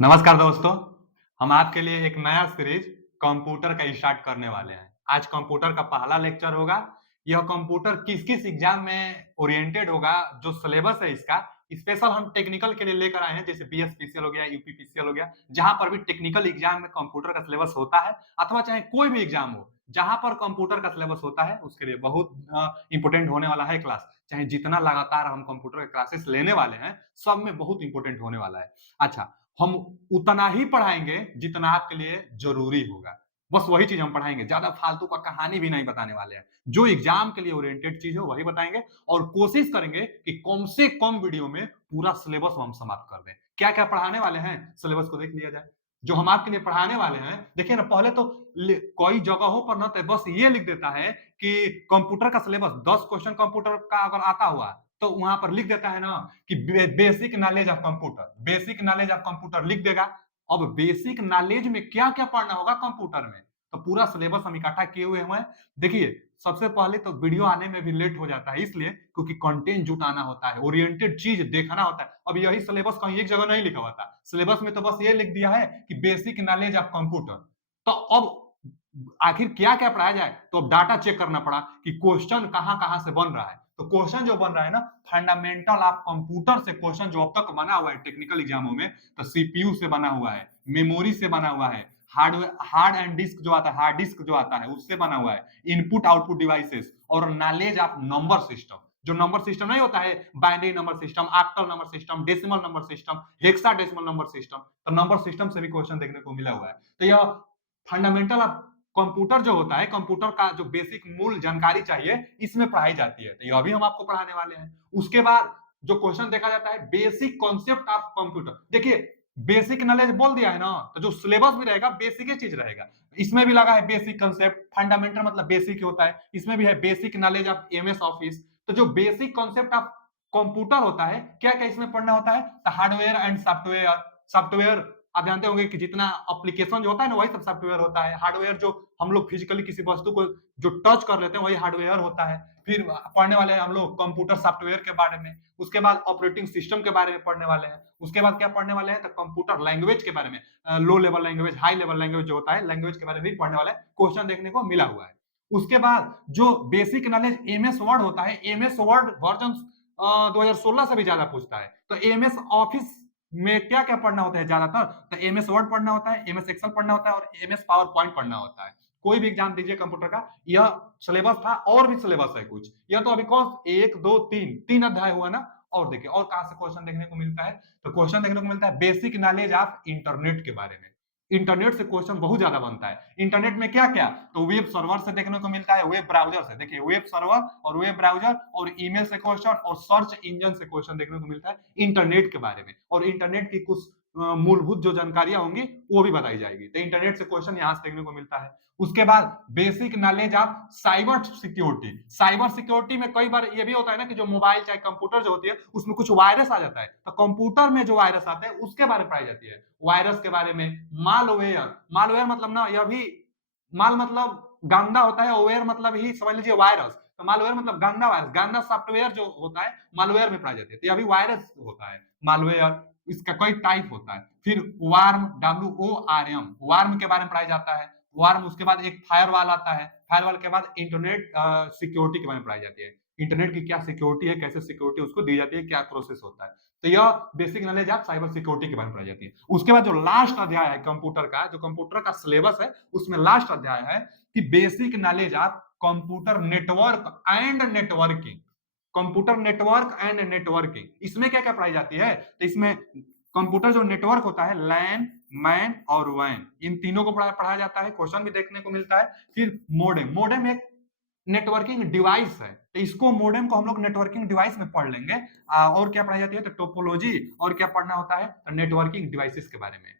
नमस्कार दोस्तों, हम आपके लिए एक नया सीरीज कंप्यूटर का स्टार्ट करने वाले हैं। आज कंप्यूटर का पहला लेक्चर होगा। यह कंप्यूटर किस-किस एग्जाम में ओरिएंटेड होगा, जो सिलेबस है इसका, स्पेशल हम टेक्निकल के लिए लेकर आए हैं, जैसे बीएसपीसीएल हो गया, यूपीपीसीएल हो गया, जहाँ पर भी टेक्निकल एग्जाम में कंप्यूटर का सिलेबस होता है अथवा चाहे कोई भी एग्जाम हो, जहाँ पर कंप्यूटर का सिलेबस होता है, उसके लिए बहुत इम्पोर्टेंट होने वाला है क्लास। चाहे जितना लगातार हम कंप्यूटर के क्लासेस लेने वाले हैं, सब में बहुत इम्पोर्टेंट होने वाला है। अच्छा, हम उतना ही पढ़ाएँगे जितना आपके लिए ज़रूरी होगा। बस वही चीज़ हम पढ़ाएँगे, ज़्यादा फालतू का कहानी भी नहीं बताने वाले हैं। जो एग्ज़ाम के लिए ओरिएंटेड चीज़ हो वही बताएँगे और कोशिश करेंगे कि कम से कम वीडियो में पूरा सिलेबस हम समाप्त कर दें। क्या-क्या पढ़ाने वाले हैं, सिलेबस को देख लिया जाए। जो हम आपके लिए पढ़ाने वाले हैं, देखिए ना पहले तो कई जगहों पर ना तो बस ये लिख देता है कि कंप्यूटर का सिलेबस 10 क्वेश्चन कंप्यूटर का अगर आता हुआ, तो वहाँ पर लिख देता है ना कि basic knowledge of computer, basic knowledge of computer लिख देगा। अब बेसिक नॉलेज में क्या-क्या पढ़ना होगा कंप्यूटर में, तो पूरा सिलेबस हम इकट्ठा किए हुए हैं। देखिए, सबसे पहले तो वीडियो आने में भी लेट हो जाता है इसलिए क्योंकि कंटेंट जुटाना होता है, ओरिएंटेड चीज़ देखना होता है। अब यही सिलेबस कहीं एक जगह नहीं लिखा हुआ था। सिलेबस में तो बस ये लिख दिया है कि बेसिक नॉलेज ऑफ कंप्यूटर। तो अब आखिर क्या-क्या पढ़ाया जाए? तो अब डाटा चेक करना पड़ा कि क्वेश्चन कहाँ-कहाँ से बन रहा है। तो क्वेश्चन जो बन रहा है ना, फंडामेंटल ऑफ कंप्यूटर से क्वेश्चन जो अब तक बना हुआ है टेक्निकल एग्जामों में, तो सीपीयू से बना हुआ है, मेमोरी से बना हुआ है, हार्ड एंड डिस्क जो आता है, हार्ड डिस्क जो आता है उससे बना हुआ है, इनपुट आउटपुट डिवाइसेस और नॉलेज ऑफ नंबर सिस्टम। जो नंबर सिस्टम नहीं होता है, binary number system, octal number system, decimal number system, hexadecimal number system, तो नंबर सिस्टम से भी क्वेश्चन देखने को मिला हुआ है। तो यह फंडामेंटल ऑफ कंप्यूटर जो होता है, कंप्यूटर का जो बेसिक मूल जानकारी चाहिए, इसमें पढ़ाई जाती है। तो यह भी हम आपको पढ़ाने वाले हैं। उसके बाद जो क्वेश्चन देखा जाता है, बेसिक कॉन्सेप्ट ऑफ कंप्यूटर। देखिए, बेसिक नॉलेज बोल दिया है ना, तो जो सिलेबस भी रहेगा, बेसिक ही चीज रहेगा। इसमें भी लगा है बेसिक कॉन्सेप्ट, फंडामेंटल मतलब बेसिक ही होता है। इसमें भी है basic knowledge of MS office. तो जो बेसिक कॉन्सेप्ट ऑफ कंप्यूटर होता है, क्या-क्या इसमें पढ़ना होता है? तो हार्डवेयर एंड सॉफ्टवेयर। सॉफ्टवेयर आप जानते होंगे कि जितना एप्लीकेशन जो होता है ना, वही सब सॉफ्टवेयर होता है। हार्डवेयर जो हम लोग फिजिकली किसी वस्तु को जो टच कर लेते हैं, वही हार्डवेयर होता है। फिर पढ़ने वाले हैं हम लोग कंप्यूटर सॉफ्टवेयर के बारे में। उसके बाद ऑपरेटिंग सिस्टम के बारे में पढ़ने वाले हैं। उसके बाद क्या पढ़ने वाले हैं? तो कंप्यूटर लैंग्वेज के बारे में। Low level language, high level language जो होता है, लैंग्वेज के बारे में भी पढ़ने वाले हैं। क्वेश्चन देखने को मिला हुआ है। उसके बाद जो बेसिक नॉलेज एमएस वर्ड होता है, एमएस वर्ड वर्जन 2016 से भी ज्यादा पूछता है। तो एमएस ऑफिस में क्या-क्या पढ़ना होता है ज्यादातर? तो एमएस वर्ड पढ़ना होता है, एमएस एक्सेल पढ़ना होता है और एमएस पावर पॉइंट पढ़ना होता है। कोई भी एग्जाम दीजिए कंप्यूटर का, यह सिलेबस था और भी सिलेबस है कुछ। यह तो अभी कौन 1, 2, 3 3 अध्याय हुआ ना। और देखिए और कहाँ से क्वेश्चन देखने को मिलता है? तो क्वेश्चन देखने को मिलता है बेसिक नॉलेज ऑफ इंटरनेट के बारे में। इंटरनेट से क्वेश्चन बहुत ज्यादा बनता है। इंटरनेट में क्या-क्या? तो वेब सर्वर से देखने को मिलता है, वेब ब्राउज़र से। देखिए वेब सर्वर और वेब ब्राउज़र और ईमेल से क्वेश्चन और सर्च इंजन से क्वेश्चन देखने को मिलता है इंटरनेट के बारे में। और इंटरनेट की कुछ मूलभूत जो जानकारियाँ होंगी, वो भी बताई जाएगी। तो इंटरनेट से क्वेश्चन यहाँ से देखने को मिलता है। उसके बाद basic knowledge of cyber security. Cyber security में कई बार ये भी होता है ना कि जो मोबाइल चाहे कंप्यूटर जो होती है, उसमें कुछ वायरस आ जाता है। तो कंप्यूटर में जो वायरस आते हैं, उसके बारे में पढ़ाई जाती है। वायरस के बारे में, मालवेयर। मालवेयर मतलब ना यह भी माल मतलब गंदा होता है, वेयर मतलब ही समझ लीजिए वायरस। तो मालवेयर मतलब गंदा वायरस, गंदा सॉफ्टवेयर जो होता है, मालवेयर में पढ़ाई जाती है। तो यह भी वायरस होता है, मालवेयर। इसका कई टाइप होता है। फिर वार्म, WORM, वार्म के बारे में पढ़ाया जाता है। वार्म उसके बाद एक फायरवॉल आता है। फायरवॉल के बाद इंटरनेट सिक्योरिटी के बारे में पढ़ाई जाती है। इंटरनेट की क्या सिक्योरिटी है, कैसे सिक्योरिटी उसको दी जाती है, क्या प्रोसेस होता है। तो यह basic knowledge of cyber security के बारे में पढ़ाई जाती है। उसके बाद जो लास्ट अध्याय है कंप्यूटर का, जो कंप्यूटर का सिलेबस है, उसमें लास्ट अध्याय है कि basic knowledge of computer network and networking. Computer network and networking, इसमें क्या क्या पढ़ाई जाती है? तो इसमें कंप्यूटर जो नेटवर्क होता है, लैन, मैन और वैन, इन तीनों को पढ़ाया जाता है। क्वेश्चन भी देखने को मिलता है। फिर मोडेम, मोडेम एक नेटवर्किंग डिवाइस है, तो इसको मोडेम को हम लोग नेटवर्किंग डिवाइस में पढ़ लेंगे। और क्या पढ़ाई जाती है? तो टोपोलॉजी। और क्या पढ़ना होता है? तो नेटवर्किंग डिवाइसेस के बारे में।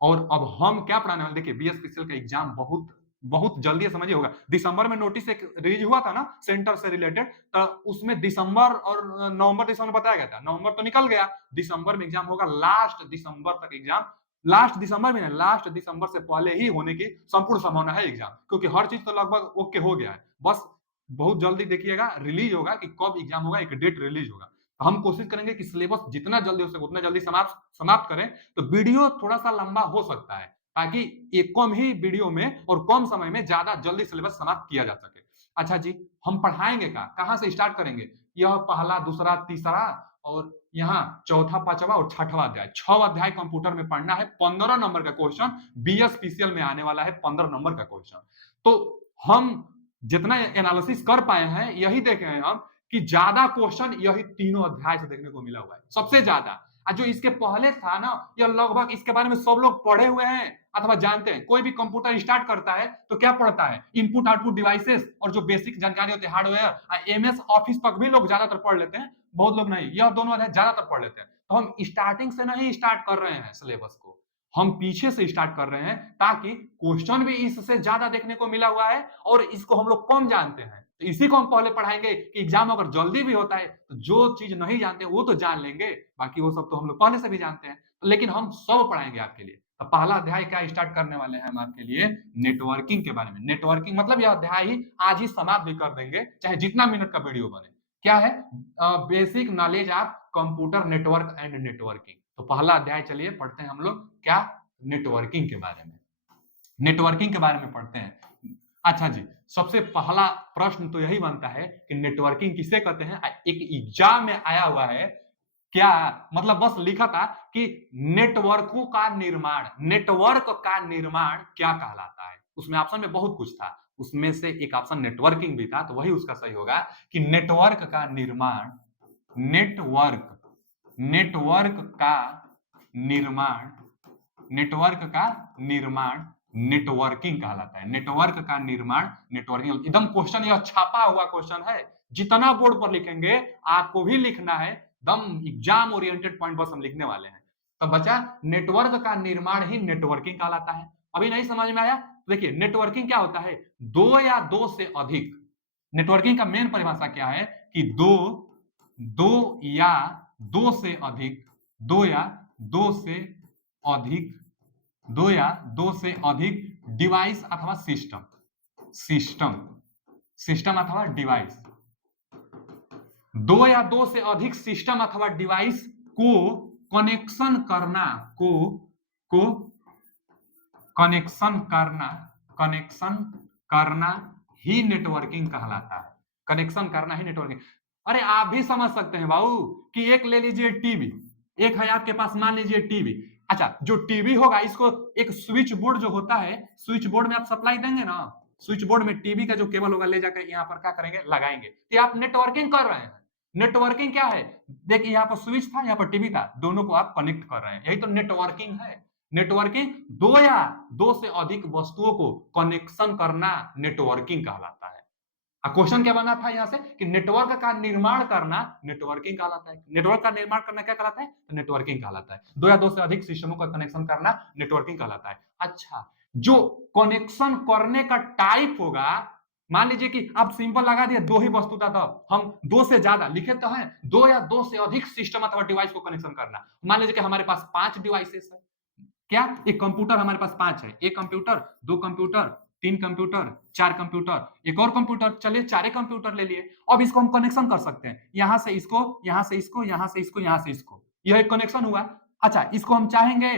और अब हम क्या पढ़ाने वाले, देखिए बीएसपीसीएल का एग्जाम बहुत बहुत जल्दी समझिए होगा। दिसंबर में नोटिस एक रिलीज हुआ था ना सेंटर से रिलेटेड, तो उसमें दिसंबर और नवंबर दिसंबर बताया गया था। नवंबर तो निकल गया, दिसंबर में एग्जाम होगा। लास्ट दिसंबर तक एग्जाम, लास्ट दिसंबर में नहीं, लास्ट दिसंबर से पहले ही होने की संपूर्ण संभावना है एग्जाम, क्योंकि हर चीज तो लगभग ओके हो गया है। बस बहुत जल्दी देखिएगा रिलीज होगा कि कब एग्जाम होगा, एक डेट रिलीज होगा। हम कोशिश करेंगे कि सिलेबस जितना जल्दी हो सके उतना जल्दी समाप्त करें। तो वीडियो थोड़ा सा लंबा हो सकता है ताकि एक कम ही वीडियो में और कम समय में ज्यादा जल्दी सिलेबस समाप्त किया जा सके। अच्छा जी, हम पढ़ाएंगे कहां से स्टार्ट करेंगे? यह पहला, दूसरा, तीसरा और यहाँ चौथा, पांचवा और छठवां अध्याय, 6 अध्याय कंप्यूटर में पढ़ना है। 15 नंबर का क्वेश्चन बीएसपीसीएल में आने वाला है, 15 नंबर का क्वेश्चन। तो हम जितना एनालिसिस कर पाए हैं यही देखे हैं हम कि ज्यादा क्वेश्चन यही तीनों अध्याय से देखने को मिला हुआ है, सबसे ज्यादा। जो इसके पहले था ना, यह लगभग इसके बारे में सब लोग पढ़े हुए हैं अथवा जानते हैं। कोई भी कंप्यूटर स्टार्ट करता है तो क्या पढ़ता है? इनपुट आउटपुट डिवाइसेस और जो बेसिक जानकारी होती है हार्डवेयर, एमएस ऑफिस तक भी लोग ज्यादातर पढ़ लेते हैं, बहुत लोग नहीं। यह दोनों अध्याय ज्यादातर पढ़ लेते हैं। तो हम स्टार्टिंग से नहीं स्टार्ट कर रहे हैं सिलेबस को, हम पीछे से स्टार्ट कर रहे हैं ताकि क्वेश्चन भी इससे ज्यादा देखने को मिला हुआ है और इसको हम लोग कम जानते हैं। तो इसी को हम पहले पढ़ाएंगे कि एग्जाम अगर जल्दी भी होता है तो जो चीज नहीं जानते वो तो जान लेंगे, बाकी वो सब तो हम लोग पहले से भी जानते हैं। लेकिन हम सब पढ़ाएंगे आपके लिए। तो पहला अध्याय क्या स्टार्ट करने वाले हैं हम आपके लिए? नेटवर्किंग के बारे में। नेटवर्किंग मतलब यह अध्याय ही आज ही समाप्त भी कर देंगे, चाहे जितना मिनट का वीडियो बने। क्या है? Basic knowledge of computer network and networking. तो पहला अध्याय चलिए पढ़ते हैं हम लोग। क्या? नेटवर्किंग के बारे में। नेटवर्किंग के बारे में पढ़ते हैं। अच्छा जी, सबसे पहला प्रश्न तो यही बनता है कि नेटवर्किंग किसे कहते हैं? एक एग्जाम में आया हुआ है, क्या मतलब बस लिखा था कि नेटवर्कों का निर्माण, नेटवर्क का निर्माण क्या कहलाता है? उसमें ऑप्शन में बहुत कुछ था, उसमें से एक ऑप्शन नेटवर्किंग भी था, तो वही उसका सही होगा कि नेटवर्क का निर्माण, नेटवर्क नेटवर्क का निर्माण नेटवर्क का निर्माण नेटवर्किंग कहलाता है। नेटवर्क का निर्माण नेटवर्किंग। एकदम क्वेश्चन यह छापा हुआ क्वेश्चन है, जितना बोर्ड पर लिखेंगे आपको भी लिखना है। दम एग्जाम ओरिएंटेड पॉइंट बस हम लिखने वाले हैं। तो बचा नेटवर्क का निर्माण ही नेटवर्किंग कहलाता है। अभी नहीं समझ में आया? देखिए नेटवर्किंग क्या होता है? दो या दो से अधिक। नेटवर्किंग का मेन परिभाषा क्या है कि दो दो या दो से अधिक, दो या दो से अधिक, दो या दो से अधिक डिवाइस अथवा सिस्टम, सिस्टम अथवा डिवाइस, दो या दो से अधिक सिस्टम अथवा डिवाइस को कनेक्शन करना, को कनेक्शन करना ही नेटवर्किंग कहलाता है। कनेक्शन करना ही नेटवर्किंग। अरे आप भी समझ सकते हैं बाबू कि एक ले लीजिए टीवी, एक है आपके पास मान लीजिए टीवी। अच्छा, जो टीवी होगा इसको एक स्विच बोर्ड जो होता है, स्विच बोर्ड में आप सप्लाई देंगे ना, स्विच बोर्ड में टीवी का जो केबल होगा ले जाकर यहाँ पर क्या करेंगे? लगाएंगे। तो आप नेटवर्किंग कर रहे हैं। नेटवर्किंग क्या है? देखिए यहाँ पर स्विच था, यहाँ पर टीवी था, दोनों को आप कनेक्ट कर रहे हैं, यही तो नेटवर्किंग है। नेटवर्किंग दो या दो से अधिक वस्तुओं को कनेक्शन करना नेटवर्किंग कहलाता है। क्वेश्चन क्या बना था यहां से कि नेटवर्क का निर्माण करना नेटवर्किंग कहलाता है। नेटवर्क का निर्माण करना क्या कहलाता है? तो नेटवर्किंग कहलाता है। दो या दो से अधिक सिस्टमों का कनेक्शन करना नेटवर्किंग कहलाता है। अच्छा, जो कनेक्शन करने का टाइप होगा, मान लीजिए कि आप सिंपल लगा दिए दो ही वस्तु था, तो हम दो से ज्यादा लिखे तो हैं, दो या दो से अधिक सिस्टम अथवा डिवाइस को कनेक्शन करना। मान लीजिए कि हमारे पास 5 डिवाइसेस है। क्या? एक कंप्यूटर हमारे पास 5 है, एक कंप्यूटर, दो कंप्यूटर, तीन कंप्यूटर, चार कंप्यूटर, एक और कंप्यूटर, चलिए चारे कंप्यूटर ले लिए। अब इसको हम कनेक्शन कर सकते हैं, यहां से इसको, यहां से इसको, यहां से इसको, यहां से इसको, यह एक कनेक्शन हुआ। अच्छा, इसको हम चाहेंगे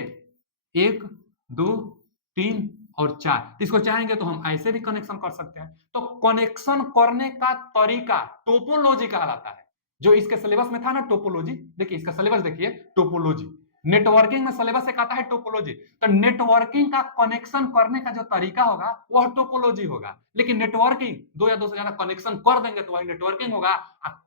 1 2 3 और 4, तो इसको चाहेंगे तो हम ऐसे भी कनेक्शन कर सकते हैं। तो कनेक्शन करने का तरीका टोपोलॉजी कहलाता है। जो इसके सिलेबस में था ना टोपोलॉजी, देखिए इसका सिलेबस देखिए, टोपोलॉजी। नेटवर्किंग में सिलेबस एक आता है टोपोलॉजी। तो नेटवर्किंग का कनेक्शन करने का जो तरीका होगा वह टोपोलॉजी होगा। लेकिन नेटवर्किंग दो या दो से ज्यादा कनेक्शन कर देंगे तो वही नेटवर्किंग होगा,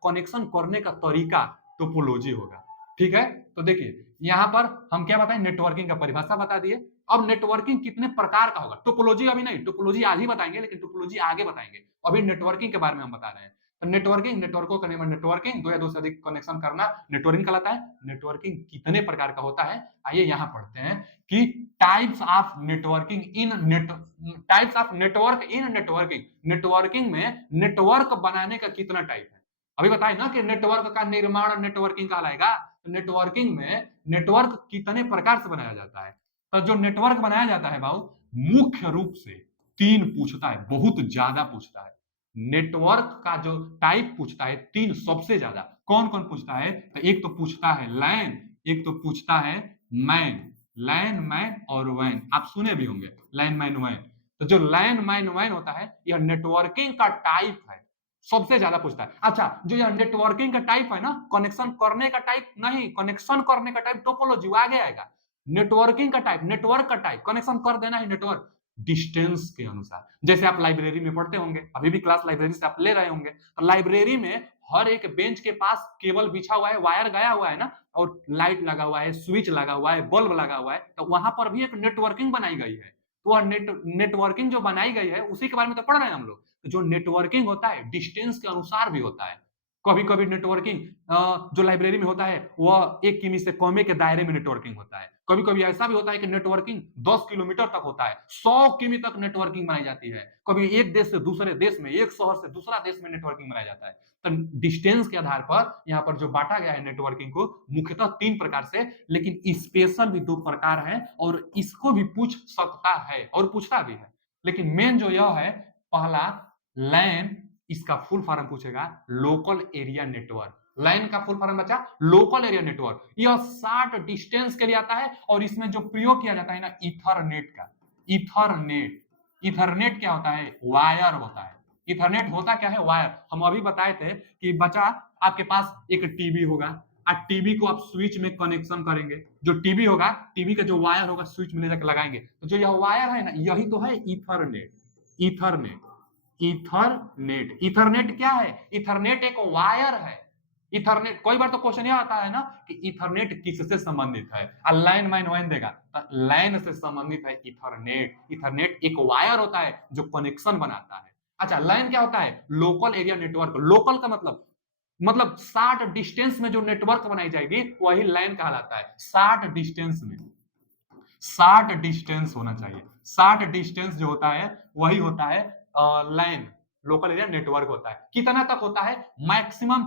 कनेक्शन करने का तरीका टोपोलॉजी होगा। ठीक है, तो देखिए यहां पर हम क्या बताएं? नेटवर्किंग का परिभाषा बता दिए। अब नेटवर्किंग कितने प्रकार का होगा? टोपोलॉजी अभी नहीं, टोपोलॉजी आज ही बताएंगे, लेकिन टोपोलॉजी आगे बताएंगे। अभी नेटवर्किंग के बारे में हम बता रहे हैं। तो नेटवर्किंग, नेटवर्कों का निर्माण नेटवर्किंग, दो या दो से अधिक कनेक्शन करना नेटवर्किंग कहलाता है। नेटवर्किंग कितने प्रकार का होता है आइए यहां पढ़ते हैं कि types of networking in types of network in networking. Networking में नेटवर्क बनाने का कितना टाइप है? अभी बताए ना कि नेटवर्क का निर्माण नेटवर्किंग कहलाएगा। तो नेटवर्किंग में नेटवर्क कितने प्रकार से बनाया जाता है? तो जो नेटवर्क बनाया जाता है बाबू, मुख्य रूप से 3 पूछता है, बहुत ज्यादा पूछता है। नेटवर्क का जो टाइप पूछता है 3 सबसे ज्यादा। कौन कौन पूछता है? तो एक तो पूछता है लैन, एक तो पूछता है मैन। लैन, मैन और वैन आप सुने भी होंगे, लैन, मैन, वैन। तो जो लैन, मैन, वैन होता है यह नेटवर्किंग का टाइप है, सबसे ज्यादा पूछता है। अच्छा, जो यह नेटवर्किंग का टाइप है ना, कनेक्शन करने का टाइप नहीं, कनेक्शन करने का टाइप टोपोलॉजी आगे आएगा। नेटवर्किंग का टाइप, नेटवर्क का टाइप, कनेक्शन कर देना है नेटवर्क डिस्टेंस के अनुसार। जैसे आप लाइब्रेरी में पढ़ते होंगे, अभी भी क्लास लाइब्रेरी से आप ले रहे होंगे, तो लाइब्रेरी में हर एक बेंच के पास केबल बिछा हुआ है, वायर गया हुआ है ना, और लाइट लगा हुआ है, स्विच लगा हुआ है, बल्ब लगा हुआ है, तो वहां पर भी एक नेटवर्किंग बनाई गई है। तो वह नेटवर्किंग जो बनाई गई है उसी के बारे में तो पढ़ रहे हैं हम लोग। तो जो नेटवर्किंग होता है डिस्टेंस के अनुसार भी होता है। कभी कभी नेटवर्किंग जो लाइब्रेरी में होता है वह 1 किमी से कमे के दायरे में नेटवर्किंग होता है। कभी कभी ऐसा भी होता है कि नेटवर्किंग 10 किलोमीटर तक होता है, 100 किमी तक नेटवर्किंग बनाई जाती है। कभी एक देश से दूसरे देश में, एक शहर से दूसरा देश में नेटवर्किंग बनाया जाता है। तो डिस्टेंस के आधार पर यहाँ पर जो बांटा गया है नेटवर्किंग को, मुख्यतः 3 प्रकार से, लेकिन स्पेशल भी 2 प्रकार है और इसको भी पूछ सकता है और पूछता भी है। लेकिन मेन जो यह है, पहला लैन, इसका फुल फॉर्म पूछेगा लोकल एरिया नेटवर्क। लाइन का फुल फॉर्म बचा लोकल एरिया नेटवर्क। यह 60 डिस्टेंस के लिए आता है और इसमें जो प्रयोग किया जाता है ना इथरनेट का, इथरनेट। इथरनेट क्या होता है? वायर होता है। इथरनेट होता क्या है? वायर। हम अभी बताए थे कि बच्चा आपके पास एक टीवी होगा, आज टीवी को आप स्विच में कनेक्शन करेंगे, जो टीवी होगा, टीवी का जो वायर होगा स्विच में ले जाकर लगाएंगे, तो जो यह वायर है ना, यही तो है इथरनेट। इथरनेट, इथरनेट, इथरनेट क्या है? इथरनेट एक वायर है। इथरनेट, कई बार तो क्वेश्चन यह आता है ना कि इथरनेट किससे संबंधित है, लाइन माइन वाइन देगा, लाइन से संबंधित है इथरनेट। इथरनेट एक वायर होता है जो कनेक्शन बनाता है। अच्छा, लाइन क्या होता है? Local area network. लोकल का मतलब 60 डिस्टेंस में जो नेटवर्क बनाई जाएगी वही लाइन कहलाता है। 60 डिस्टेंस में, 60 डिस्टेंस होना चाहिए। 60 डिस्टेंस जो होता है वही होता है लाइन, लोकल एरिया नेटवर्क होता है। कितना तक होता है? मैक्सिमम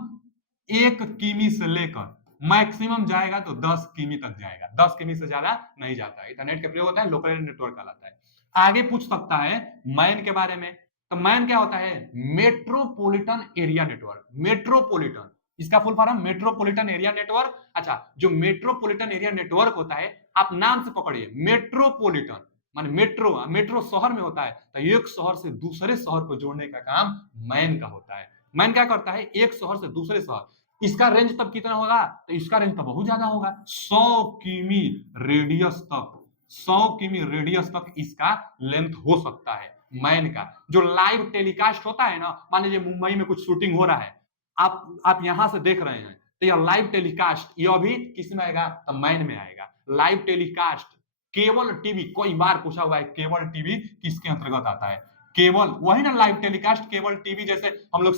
1 किमी से लेकर मैक्सिमम जाएगा तो 10 किमी तक जाएगा, 10 किमी से ज्यादा नहीं जाता है। इंटरनेट का प्रयोग होता है, लोकल एरिया नेटवर्क कहलाता है। आगे पूछ सकता है मैन के बारे में। तो मैन क्या होता है? Metropolitan area network. मेट्रोपॉलिटन, इसका full form metropolitan area network. अच्छा, जो मेट्रोपॉलिटन एरिया नेटवर्क होता है, आप नाम से पकड़िए, मेट्रोपॉलिटन माने मेट्रो, मेट्रो शहर में होता है, तो एक शहर से दूसरे शहर को जोड़ने का काम मैन का होता है। मैन क्या करता है? एक शहर से दूसरे शहर। इसका रेंज तब कितना होगा? तो इसका रेंज तो बहुत ज्यादा होगा, 100 किमी रेडियस तक। 100 किमी रेडियस तक इसका लेंथ हो सकता है मैन का। जो लाइव टेलीकास्ट होता है ना, मान लीजिए मुंबई में कुछ शूटिंग हो रहा है, आप यहां से देख रहे हैं, तो यह लाइव टेलीकास्ट, यह भी किस में आएगा? तो मैन में आएगा। लाइव टेलीकास्ट, केबल टीवी, कई बार पूछा हुआ है केबल टीवी किसके अंतर्गत आता है? केबल, वही ना लाइव टेलीकास्ट, केबल टीवी। जैसे हम लोग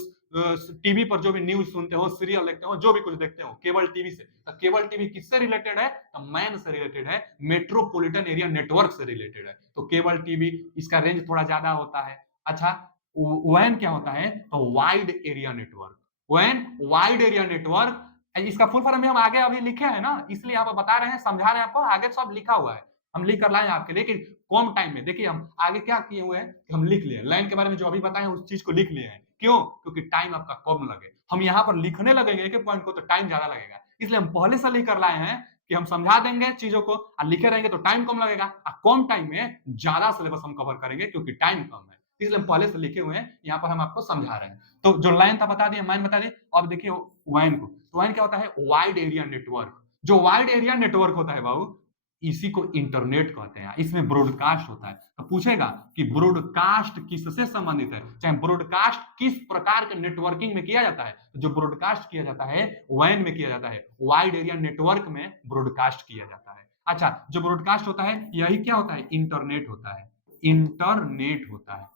टीवी पर जो भी न्यूज सुनते हो, सीरियल देखते हो, जो भी कुछ देखते हो, केबल टीवी से। तो केबल टीवी किससे रिलेटेड है? तो मैन से रिलेटेड है, मेट्रोपॉलिटन एरिया नेटवर्क से रिलेटेड है। तो केबल टीवी, इसका रेंज थोड़ा ज्यादा होता है। अच्छा, वैन क्या होता है? तो वाइड एरिया नेटवर्क। वैन वाइड एरिया नेटवर्क, इसका फुल फॉर्म हम आगे अभी लिखे हैं ना, इसलिए आप बता रहे हैं, समझा रहे हैं आपको, आगे सब लिखा हुआ है, हम लिख कर लाए आपके लिए। लेकिन कम टाइम में देखिए हम आगे क्या किए हुए हैं कि हम लिख लिए लाइन के बारे में, जो अभी बताए उस चीज को लिख लिए हैं। क्यों? क्योंकि टाइम आपका कम लगे। हम यहाँ पर लिखने लगेंगे एक पॉइंट को तो टाइम ज्यादा लगेगा, इसलिए हम पहले से लिख कर लाए हैं कि हम समझा देंगे चीजों को, और लिखे रहेंगे तो टाइम कम लगेगा, और कम टाइम में ज्यादा सिलेबस हम कवर करेंगे क्योंकि टाइम कम है, इसलिए हम पहले से लिखे हुए हैं, यहाँ पर हम आपको समझा रहे हैं। तो जो लाइन था बता दिए, मैन बता दिए। अब देखिए वाइन को, तो वाइन क्या होता है? Wide area network. जो वाइड एरिया नेटवर्क होता है बाबू, इसी को इंटरनेट कहते हैं। इसमें ब्रॉडकास्ट होता है। तो पूछेगा कि ब्रॉडकास्ट किससे संबंधित है, चाहे ब्रॉडकास्ट किस प्रकार के नेटवर्किंग में किया जाता है। जो ब्रॉडकास्ट किया जाता है वैन में किया जाता है, वाइड एरिया नेटवर्क में ब्रॉडकास्ट किया जाता है। अच्छा, जो ब्रॉडकास्ट होता है यही क्या होता है? इंटरनेट होता है। इंटरनेट होता है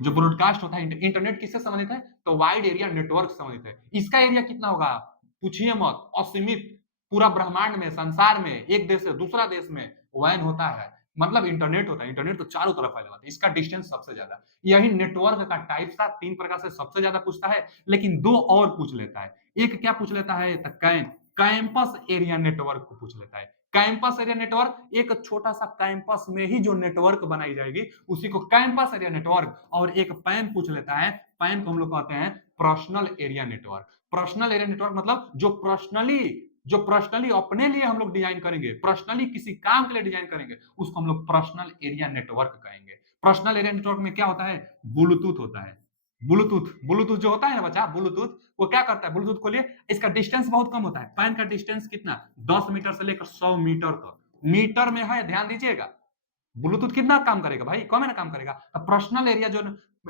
जो ब्रॉडकास्ट होता है। इंटरनेट किससे संबंधित है? तो वाइड एरिया नेटवर्क संबंधित है। इसका एरिया कितना होगा? पूछिए मत, असीमित। पूरा ब्रह्मांड में, संसार में, एक देश से दूसरा देश में वैन होता है, मतलब इंटरनेट होता है। इंटरनेट तो चारों तरफ फैला हुआ है, इसका डिस्टेंस सबसे ज्यादा। यही नेटवर्क का टाइप था, 3 प्रकार से सबसे ज्यादा पूछता है, लेकिन 2 और पूछ लेता है। एक क्या पूछ लेता है? कैंपस एरिया नेटवर्क को पूछ लेता है। कैंपस एरिया नेटवर्क, एक छोटा सा कैंपस में ही जो नेटवर्क बनाई जाएगी उसी को कैंपस एरिया नेटवर्क। और एक पैन पूछ लेता है, पैन को हम लोग कहते हैं personal area network. Personal area network मतलब जो पर्सनली अपने लिए हम लोग डिजाइन करेंगे, पर्सनली किसी काम के लिए डिजाइन करेंगे, उसको हम लोग पर्सनल एरिया नेटवर्क कहेंगे। पर्सनल एरिया नेटवर्क में क्या होता है, ब्लूटूथ होता है। ब्लूटूथ जो होता है ना बच्चा, ब्लूटूथ वो क्या करता है, ब्लूटूथ खोलिए, इसका डिस्टेंस बहुत कम होता है। पैन का डिस्टेंस कितना, 10 मीटर से लेकर 100 मीटर तक मीटर में है, ध्यान दीजिएगा। ब्लूटूथ कितना काम करेगा भाई, कम है ना काम करेगा। अब पर्सनल एरिया जो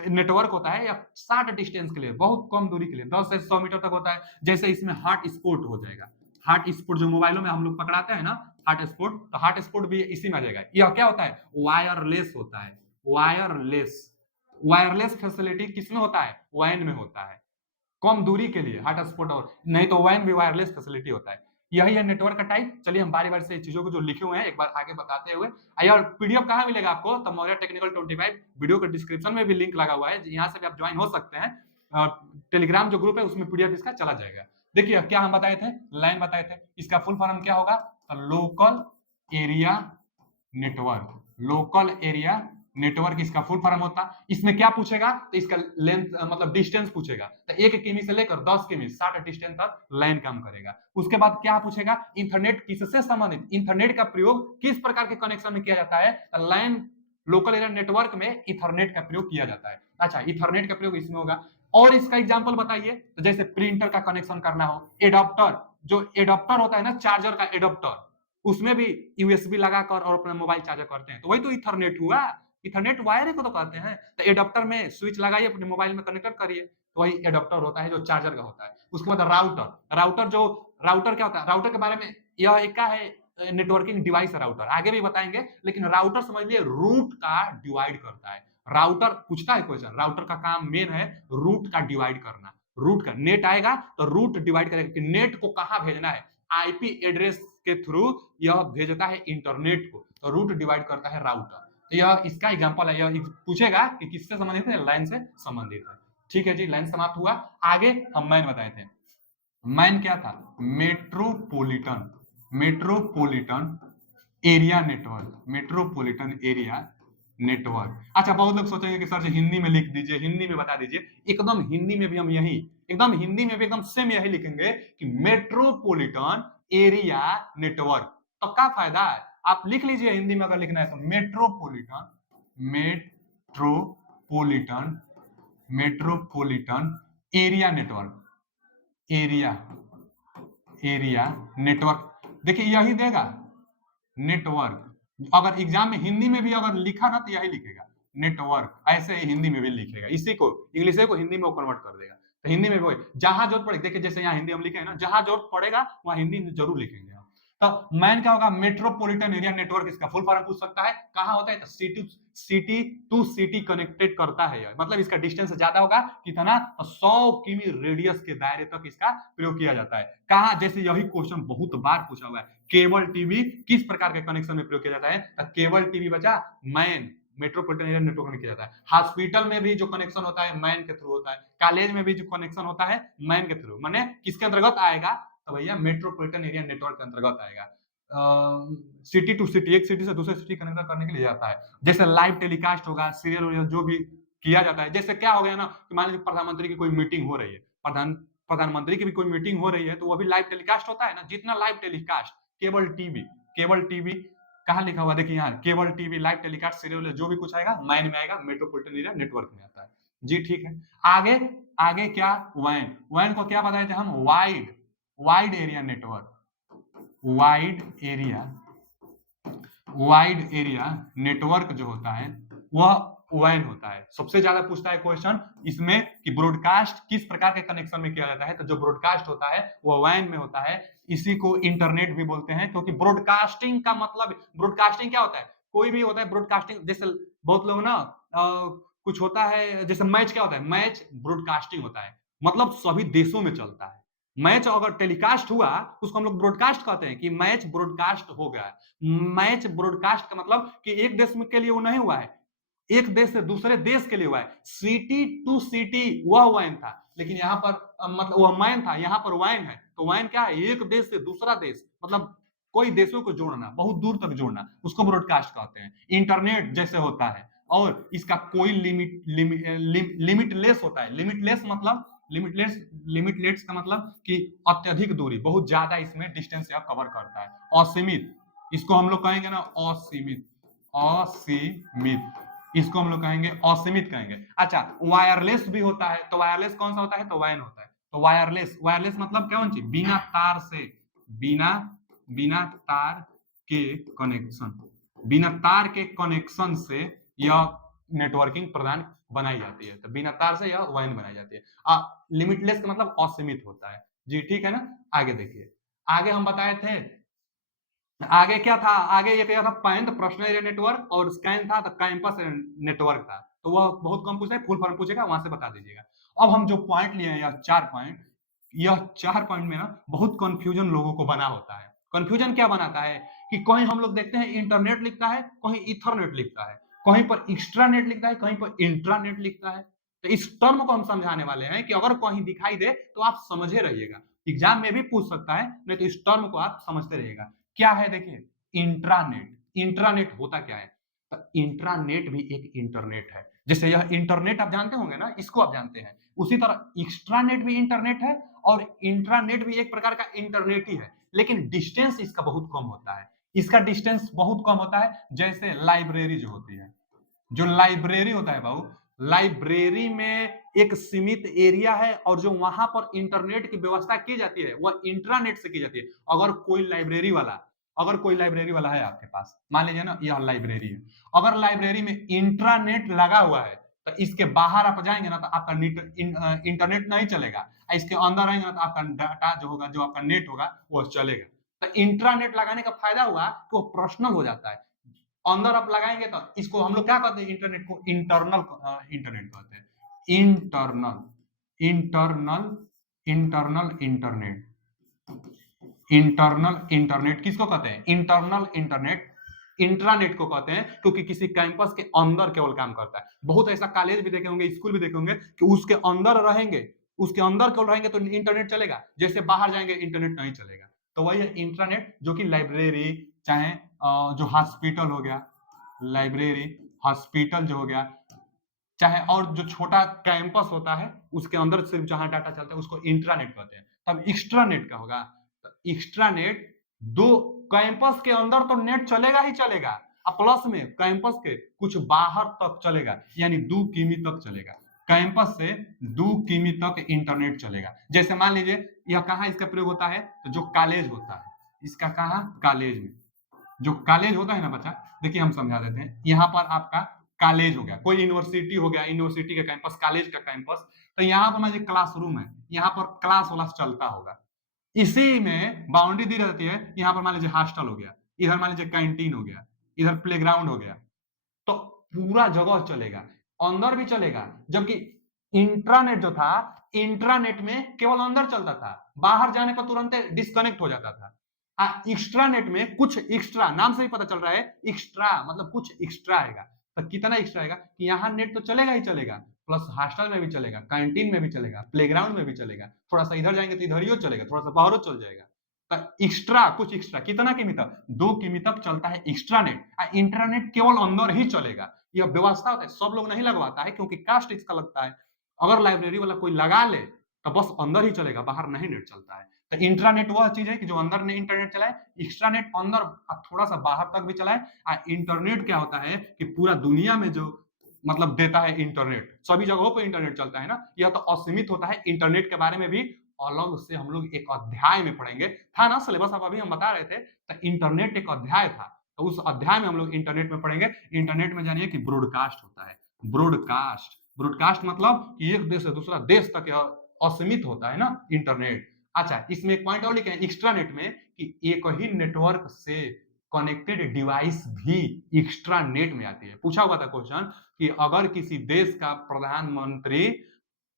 नेटवर्क होता है या शॉर्ट डिस्टेंस के लिए, बहुत कम दूरी के लिए 10 से 100 मीटर तक होता है। जैसे इसमें हॉटस्पॉट हो जाएगा, हॉटस्पॉट जो मोबाइलों में हम लोग पकड़ाते हैं ना, हॉटस्पॉट, तो हॉटस्पॉट भी इसी में आ जाएगा। यह क्या होता है, वायरलेस होता है। वायरलेस, वायरलेस फैसिलिटी किसमें होता है, वैन में होता है, कम दूरी के लिए हॉटस्पॉट। और नहीं तो वैन भी वायरलेस फैसिलिटी होता है। यही है नेटवर्क का टाइप। चलिए हम बारी बारी से चीजों को जो लिखे हुए हैं एक बार आगे बताते हुए। और पीडीएफ कहाँ मिलेगा आपको, तो मौर्य टेक्निकल 25 वीडियो के डिस्क्रिप्शन में भी लिंक लगा हुआ है, यहाँ से भी आप ज्वाइन हो सकते हैं। टेलीग्राम जो ग्रुप है उसमें पीडीएफ इसका चला जाएगा। देखिए क्या हम बताए थे, लाइन बताए थे, इसका फुल फॉर्म क्या होगा, local area network. Local area network इसका फुल फॉर्म होता। इसमें क्या पूछेगा, तो इसका लेंथ मतलब डिस्टेंस पूछेगा, तो 1 किमी से लेकर 10 किमी 60 डिस्टेंस तक लाइन काम करेगा। उसके बाद क्या पूछेगा, इंटरनेट किससे संबंधित, इंटरनेट का प्रयोग किस प्रकार के कनेक्शन में किया जाता है, लाइन लोकल एरिया नेटवर्क में इथरनेट का प्रयोग किया जाता है। अच्छा, इथरनेट का प्रयोग इसमें होगा। और इसका एग्जाम्पल बताइए, तो जैसे प्रिंटर का कनेक्शन करना हो, एडॉप्टर, जो एडॉप्टर होता है ना चार्जर का एडॉप्टर, उसमें भी यूएसबी लगाकर और अपना मोबाइल चार्जर करते हैं, तो वही तो इथरनेट हुआ। इथरनेट वायर को तो कहते हैं। तो एडॉप्टर में स्विच लगाइए, अपने मोबाइल में कनेक्ट करिए, तो वही एडॉप्टर होता है जो चार्जर का होता है। उसके बाद राउटर, राउटर क्या होता है, राउटर के बारे में यह एक का है, नेटवर्किंग डिवाइस है राउटर, आगे भी बताएंगे। लेकिन राउटर समझ लिए रूट का डिवाइड करता है। राउटर पूछता है क्वेश्चन, राउटर का काम मेन है रूट का डिवाइड करना। रूट का, नेट आएगा तो रूट डिवाइड करेगा कि नेट को कहां भेजना है, आईपी एड्रेस के थ्रू यह भेजता है इंटरनेट को, तो रूट डिवाइड करता है राउटर। तो यह इसका एग्जांपल है, यह पूछेगा कि किससे संबंधित है, लाइन से संबंधित है। ठीक है जी, लाइन समाप्त हुआ। आगे हम मैन बताए थे। मैन क्या था, metropolitan, metropolitan area network, metropolitan area network. अच्छा, बहुत लोग सोचेंगे कि सर जी हिंदी में लिख दीजिए, हिंदी में बता दीजिए। एकदम हिंदी में भी हम यही, एकदम हिंदी में भी एकदम सेम यही लिखेंगे कि मेट्रोपॉलिटन एरिया नेटवर्क। तो क्या फायदा है, आप लिख लीजिए हिंदी में अगर लिखना है तो metropolitan, metropolitan, metropolitan area network, area, area network. देखिए यही देगा नेटवर्क। अगर एग्जाम में हिंदी में भी अगर लिखा ना तो यही लिखेगा नेटवर्क, ऐसे ही हिंदी में भी लिखेगा, इसी को इंग्लिश को हिंदी में कन्वर्ट कर देगा। तो हिंदी में भी जहां जरूरत पड़ेगी, देखिए जैसे यहाँ हिंदी हम लिखे हैं ना, जहां जरूरत पड़ेगा वहां हिंदी में जरूर लिखेंगे। तो मैन क्या होगा, मेट्रोपॉलिटन एरिया नेटवर्क, इसका फुल फॉर्म पूछ सकता है। कहां होता है, तो सिटी टू सिटी कनेक्टेड करता है, मतलब इसका डिस्टेंस ज्यादा होगा, कितना, तो 100 किमी रेडियस के दायरे तक इसका प्रयोग किया जाता है। कहा, जैसे यही क्वेश्चन बहुत बार पूछा हुआ है, केबल टीवी किस प्रकार के कनेक्शन में प्रयोग किया जाता है, तो केबल टीवी बचा मैन, मेट्रोपॉलिटन एरिया नेटवर्क में किया जाता है। हॉस्पिटल में भी जो कनेक्शन होता है मैन के थ्रू होता है, कॉलेज में भी जो कनेक्शन होता है मैन के थ्रू, माने किसके अंतर्गत आएगा, तो भैया मेट्रोपॉलिटन एरिया नेटवर्क के अंतर्गत आएगा। सिटी टू सिटी, एक सिटी से दूसरे सिटी कनेक्ट करने के लिए जाता है। जैसे लाइव टेलीकास्ट होगा, सीरियल जो भी किया जाता है, जैसे क्या हो गया ना, मान लीजिए प्रधानमंत्री की कोई मीटिंग हो रही है, प्रधानमंत्री की भी कोई मीटिंग हो रही है, तो वो भी लाइव टेलीकास्ट होता है ना। जितना live telecast, cable TV, cable TV कहाँ लिखा हुआ, देखिए यहाँ cable TV, live telecast, serial जो भी कुछ आएगा मैन में आएगा, मेट्रोपॉलिटन एरिया नेटवर्क में आता है जी। ठीक है, आगे आगे क्या, वैन, वैन को क्या बताए थे हम, wide, wide area network, wide area, wide area network जो होता है वह वैन होता है। सबसे ज्यादा पूछता है क्वेश्चन इसमें कि ब्रॉडकास्ट किस प्रकार के कनेक्शन में किया जाता है, तो जो ब्रॉडकास्ट होता है वो वैन में होता है। इसी को इंटरनेट भी बोलते हैं, क्योंकि ब्रॉडकास्टिंग का मतलब, ब्रॉडकास्टिंग क्या होता है, कोई भी होता है ब्रॉडकास्टिंग। जैसे बहुत लोग ना कुछ होता है, जैसे मैच क्या होता है, मैच ब्रॉडकास्टिंग होता है, मतलब सभी देशों में चलता है। मैच अगर टेलीकास्ट हुआ तो उसको हम लोग ब्रॉडकास्ट कहते हैं कि मैच ब्रॉडकास्ट हो गया। मैच ब्रॉडकास्ट का मतलब कि एक देश में के लिए वो नहीं हुआ है, एक देश से दूसरे देश के लिए हुआ है। सिटी टू सिटी वह वैन था, लेकिन यहाँ पर मतलब वह मैन था, यहाँ पर वैन है। तो वैन क्या है, एक देश से दूसरा देश, मतलब कोई देशों को जोड़ना, बहुत दूर तक जोड़ना, उसको ब्रॉडकास्ट कहते हैं। इंटरनेट जैसे होता है, और इसका कोई लिमिटलेस होता है। लिमिटलेस का मतलब कि अत्यधिक दूरी, बहुत ज्यादा इसमें डिस्टेंस यह कवर करता है। असीमित, इसको हम लोग कहेंगे ना असीमित, असीमित, इसको हम लोग कहेंगे असीमित कहेंगे। अच्छा, वायरलेस भी होता है, तो वायरलेस कौन सा होता है? तो वैन होता है। तो वायरलेस मतलब कौन सी? बिना तार से, बिना बिना तार के कनेक्शन, बिना तार के कनेक्शन से यह नेटवर्किंग प्रदान बनाई जाती है। तो बिना तार से यह वैन बनाई जाती है। लिमिटलेस का मतलब असीमित होता है जी, ठीक है ना। आगे देखिए, आगे हम बताए थे, आगे क्या था? आगे ये क्या था? पैंथ पर्सनल एरिया नेटवर्क, और स्कैन था तो कैंपस नेटवर्क था। तो वह बहुत कम पूछा है, फुल फॉर्म पूछेगा, वहां से बता दीजिएगा। अब हम जो पॉइंट लिए हैं, यह 4 पॉइंट, यह 4 पॉइंट में ना बहुत कंफ्यूजन लोगों को बना होता है। कंफ्यूजन क्या बनाता है कि कहीं हम लोग देखते हैं इंटरनेट लिखता है, कहीं इथरनेट लिखता है, कहीं पर एक्स्ट्रानेट लिखता है, कहीं पर इंट्रानेट लिखता है। तो इस टर्म को हम समझाने वाले हैं कि अगर कहीं दिखाई दे तो आप समझे रहिएगा, एग्जाम में भी पूछ सकता है, नहीं तो इस टर्म को आप समझते रहिएगा। क्या है देखिए, इंट्रानेट। इंट्रानेट होता क्या है? तो इंट्रानेट भी एक इंटरनेट है। जैसे यह इंटरनेट आप जानते होंगे ना, इसको आप जानते हैं, उसी तरह एक्स्ट्रानेट भी इंटरनेट है, और इंट्रानेट भी एक प्रकार का इंटरनेट ही है, लेकिन डिस्टेंस इसका बहुत कम होता है। इसका डिस्टेंस बहुत कम होता है। जैसे लाइब्रेरी जो होती है, जो लाइब्रेरी होता है बाबू, लाइब्रेरी में एक सीमित एरिया है, और जो वहां पर इंटरनेट की व्यवस्था की जाती है वह इंट्रानेट से की जाती है। अगर कोई लाइब्रेरी वाला है आपके पास, मान लीजिए ना यह लाइब्रेरी है, अगर लाइब्रेरी में इंट्रानेट लगा हुआ है, तो इसके बाहर आप जाएंगे ना तो आपका इंटरनेट नहीं चलेगा, इसके अंदर आएंगे ना तो आपका डाटा जो होगा, जो आपका नेट होगा, वो चलेगा। तो इंट्रानेट लगाने का फायदा हुआ कि वो पर्सनल हो जाता है। अंदर आप लगाएंगे तो इसको हम लोग क्या कहते हैं? इंटरनेट को इंटरनल इंटरनेट कहते हैं। Internal internal internal internet, internal internet किसको कहते हैं? Internal internet. इंट्रानेट को कहते हैं क्योंकि किसी कैंपस के अंदर केवल काम करता है। बहुत ऐसा कॉलेज भी देखे होंगे, स्कूल भी देखे होंगे कि उसके अंदर रहेंगे, उसके अंदर केवल रहेंगे तो इंटरनेट चलेगा, जैसे बाहर जाएंगे इंटरनेट नहीं चलेगा। तो वही है इंट्रानेट, जो कि लाइब्रेरी, चाहे जो हॉस्पिटल हो गया, लाइब्रेरी हॉस्पिटल जो हो गया, चाहे और जो छोटा कैंपस होता है उसके अंदर सिर्फ जहां डाटा चलता है उसको इंट्रानेट कहते हैं। तब एक्स्ट्रानेट का होगा, तो एक्स्ट्रानेट, दो कैंपस के अंदर तो नेट चलेगा ही चलेगा, और प्लस में कैंपस के कुछ बाहर तक चलेगा, यानी 2 किमी तक चलेगा। कैंपस से 2 किमी तक इंटरनेट चलेगा। जैसे मान लीजिए यह कहाँ इसका प्रयोग होता है? तो जो कॉलेज होता है, इसका कहाँ? कॉलेज में। जो कॉलेज होता है ना बच्चा, देखिए हम समझा देते हैं। यहाँ पर आपका कॉलेज हो गया, कोई यूनिवर्सिटी हो गया, यूनिवर्सिटी का कैंपस, कॉलेज का कैंपस, तो यहाँ पर मान लीजिए क्लासरूम है, यहाँ पर क्लास वाला चलता होगा, इसी में बाउंड्री दी रहती है। यहाँ पर मान लीजिए हॉस्टल हो गया, इधर मान लीजिए कैंटीन हो गया, इधर प्लेग्राउंड हो गया, तो पूरा जगह चलेगा, अंदर भी चलेगा। जबकि इंट्रानेट जो था, इंट्रानेट में केवल अंदर चलता था, बाहर जाने पर तुरंत डिस्कनेक्ट हो जाता था। एक्स्ट्रानेट में कुछ एक्स्ट्रा, नाम से ही पता चल रहा है एक्स्ट्रा मतलब कुछ एक्स्ट्रा आएगा। तो कितना एक्स्ट्रा आएगा कि यहाँ नेट तो चलेगा ही चलेगा, प्लस हॉस्टल में भी चलेगा, कैंटीन में भी चलेगा, प्लेग्राउंड में भी चलेगा, थोड़ा सा इधर जाएंगे तो इधर ही चलेगा, थोड़ा सा बाहर चल जाएगा। एक्स्ट्रा कुछ एक्स्ट्रा कितना किमी तक? 2 किमी तक चलता है एक्स्ट्रानेट। इंटरनेट केवल अंदर ही चलेगा। यह व्यवस्था होता है, सब लोग नहीं लगवाता है क्योंकि कास्ट इसका लगता है। अगर लाइब्रेरी वाला कोई लगा ले तो बस अंदर ही चलेगा, बाहर नहीं नेट चलता है। तो इंट्रानेट वह चीज है कि जो अंदर ने इंटरनेट चलाए, एक्स्ट्रानेट अंदर थोड़ा सा बाहर तक भी चलाए। इंटरनेट क्या होता है कि पूरा दुनिया में जो मतलब देता है इंटरनेट, सभी जगहों पर इंटरनेट चलता है ना, यह तो असीमित होता है। इंटरनेट के बारे में भी अलग से हम लोग एक अध्याय में पढ़ेंगे, था ना सिलेबस, अब अभी हम बता रहे थे। तो इंटरनेट एक अध्याय था, तो उस अध्याय में हम लोग इंटरनेट में पढ़ेंगे। इंटरनेट में जानिए कि ब्रॉडकास्ट होता है। ब्रॉडकास्ट, ब्रॉडकास्ट मतलब कि एक देश से दूसरा देश तक असीमित होता है ना इंटरनेट। अच्छा, इसमें एक पॉइंट और लिखे हैं एक्स्ट्रानेट में कि एक ही नेटवर्क से कनेक्टेड डिवाइस भी एक्स्ट्रानेट में आती है। पूछा हुआ था क्वेश्चन कि अगर किसी देश का प्रधानमंत्री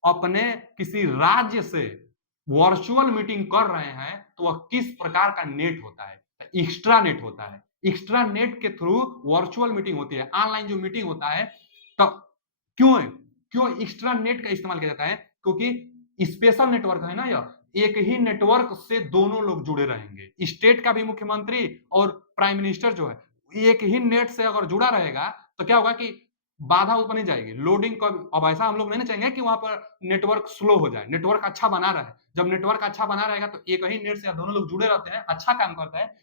अपने किसी राज्य से वर्चुअल मीटिंग कर रहे हैं तो वह किस प्रकार का नेट होता है? एक्स्ट्रा नेट होता है। एक्स्ट्रा नेट के थ्रू वर्चुअल मीटिंग होती है, ऑनलाइन जो मीटिंग होता है। तो क्यों क्यों एक्स्ट्रा नेट का इस्तेमाल किया जाता है? क्योंकि स्पेशल नेटवर्क है ना, यह एक ही नेटवर्क से दोनों लोग जुड़े रहेंगे। स्टेट का भी मुख्यमंत्री और प्राइम मिनिस्टर जो है, एक ही नेट से अगर जुड़ा रहेगा, तो क्या होगा कि बाधा उत्पन्न नहीं जाएगी। लोडिंग का अब ऐसा हम लोग नहीं चाहेंगे कि वहाँ पर नेटवर्क स्लो हो जाए, नेटवर्क अच्छा बना रहे। जब नेटवर्क अच्छा बना रहेगा, तो एक ही नेट से दोनों लोग जुड़े रहते हैं, अच्छा काम करता है।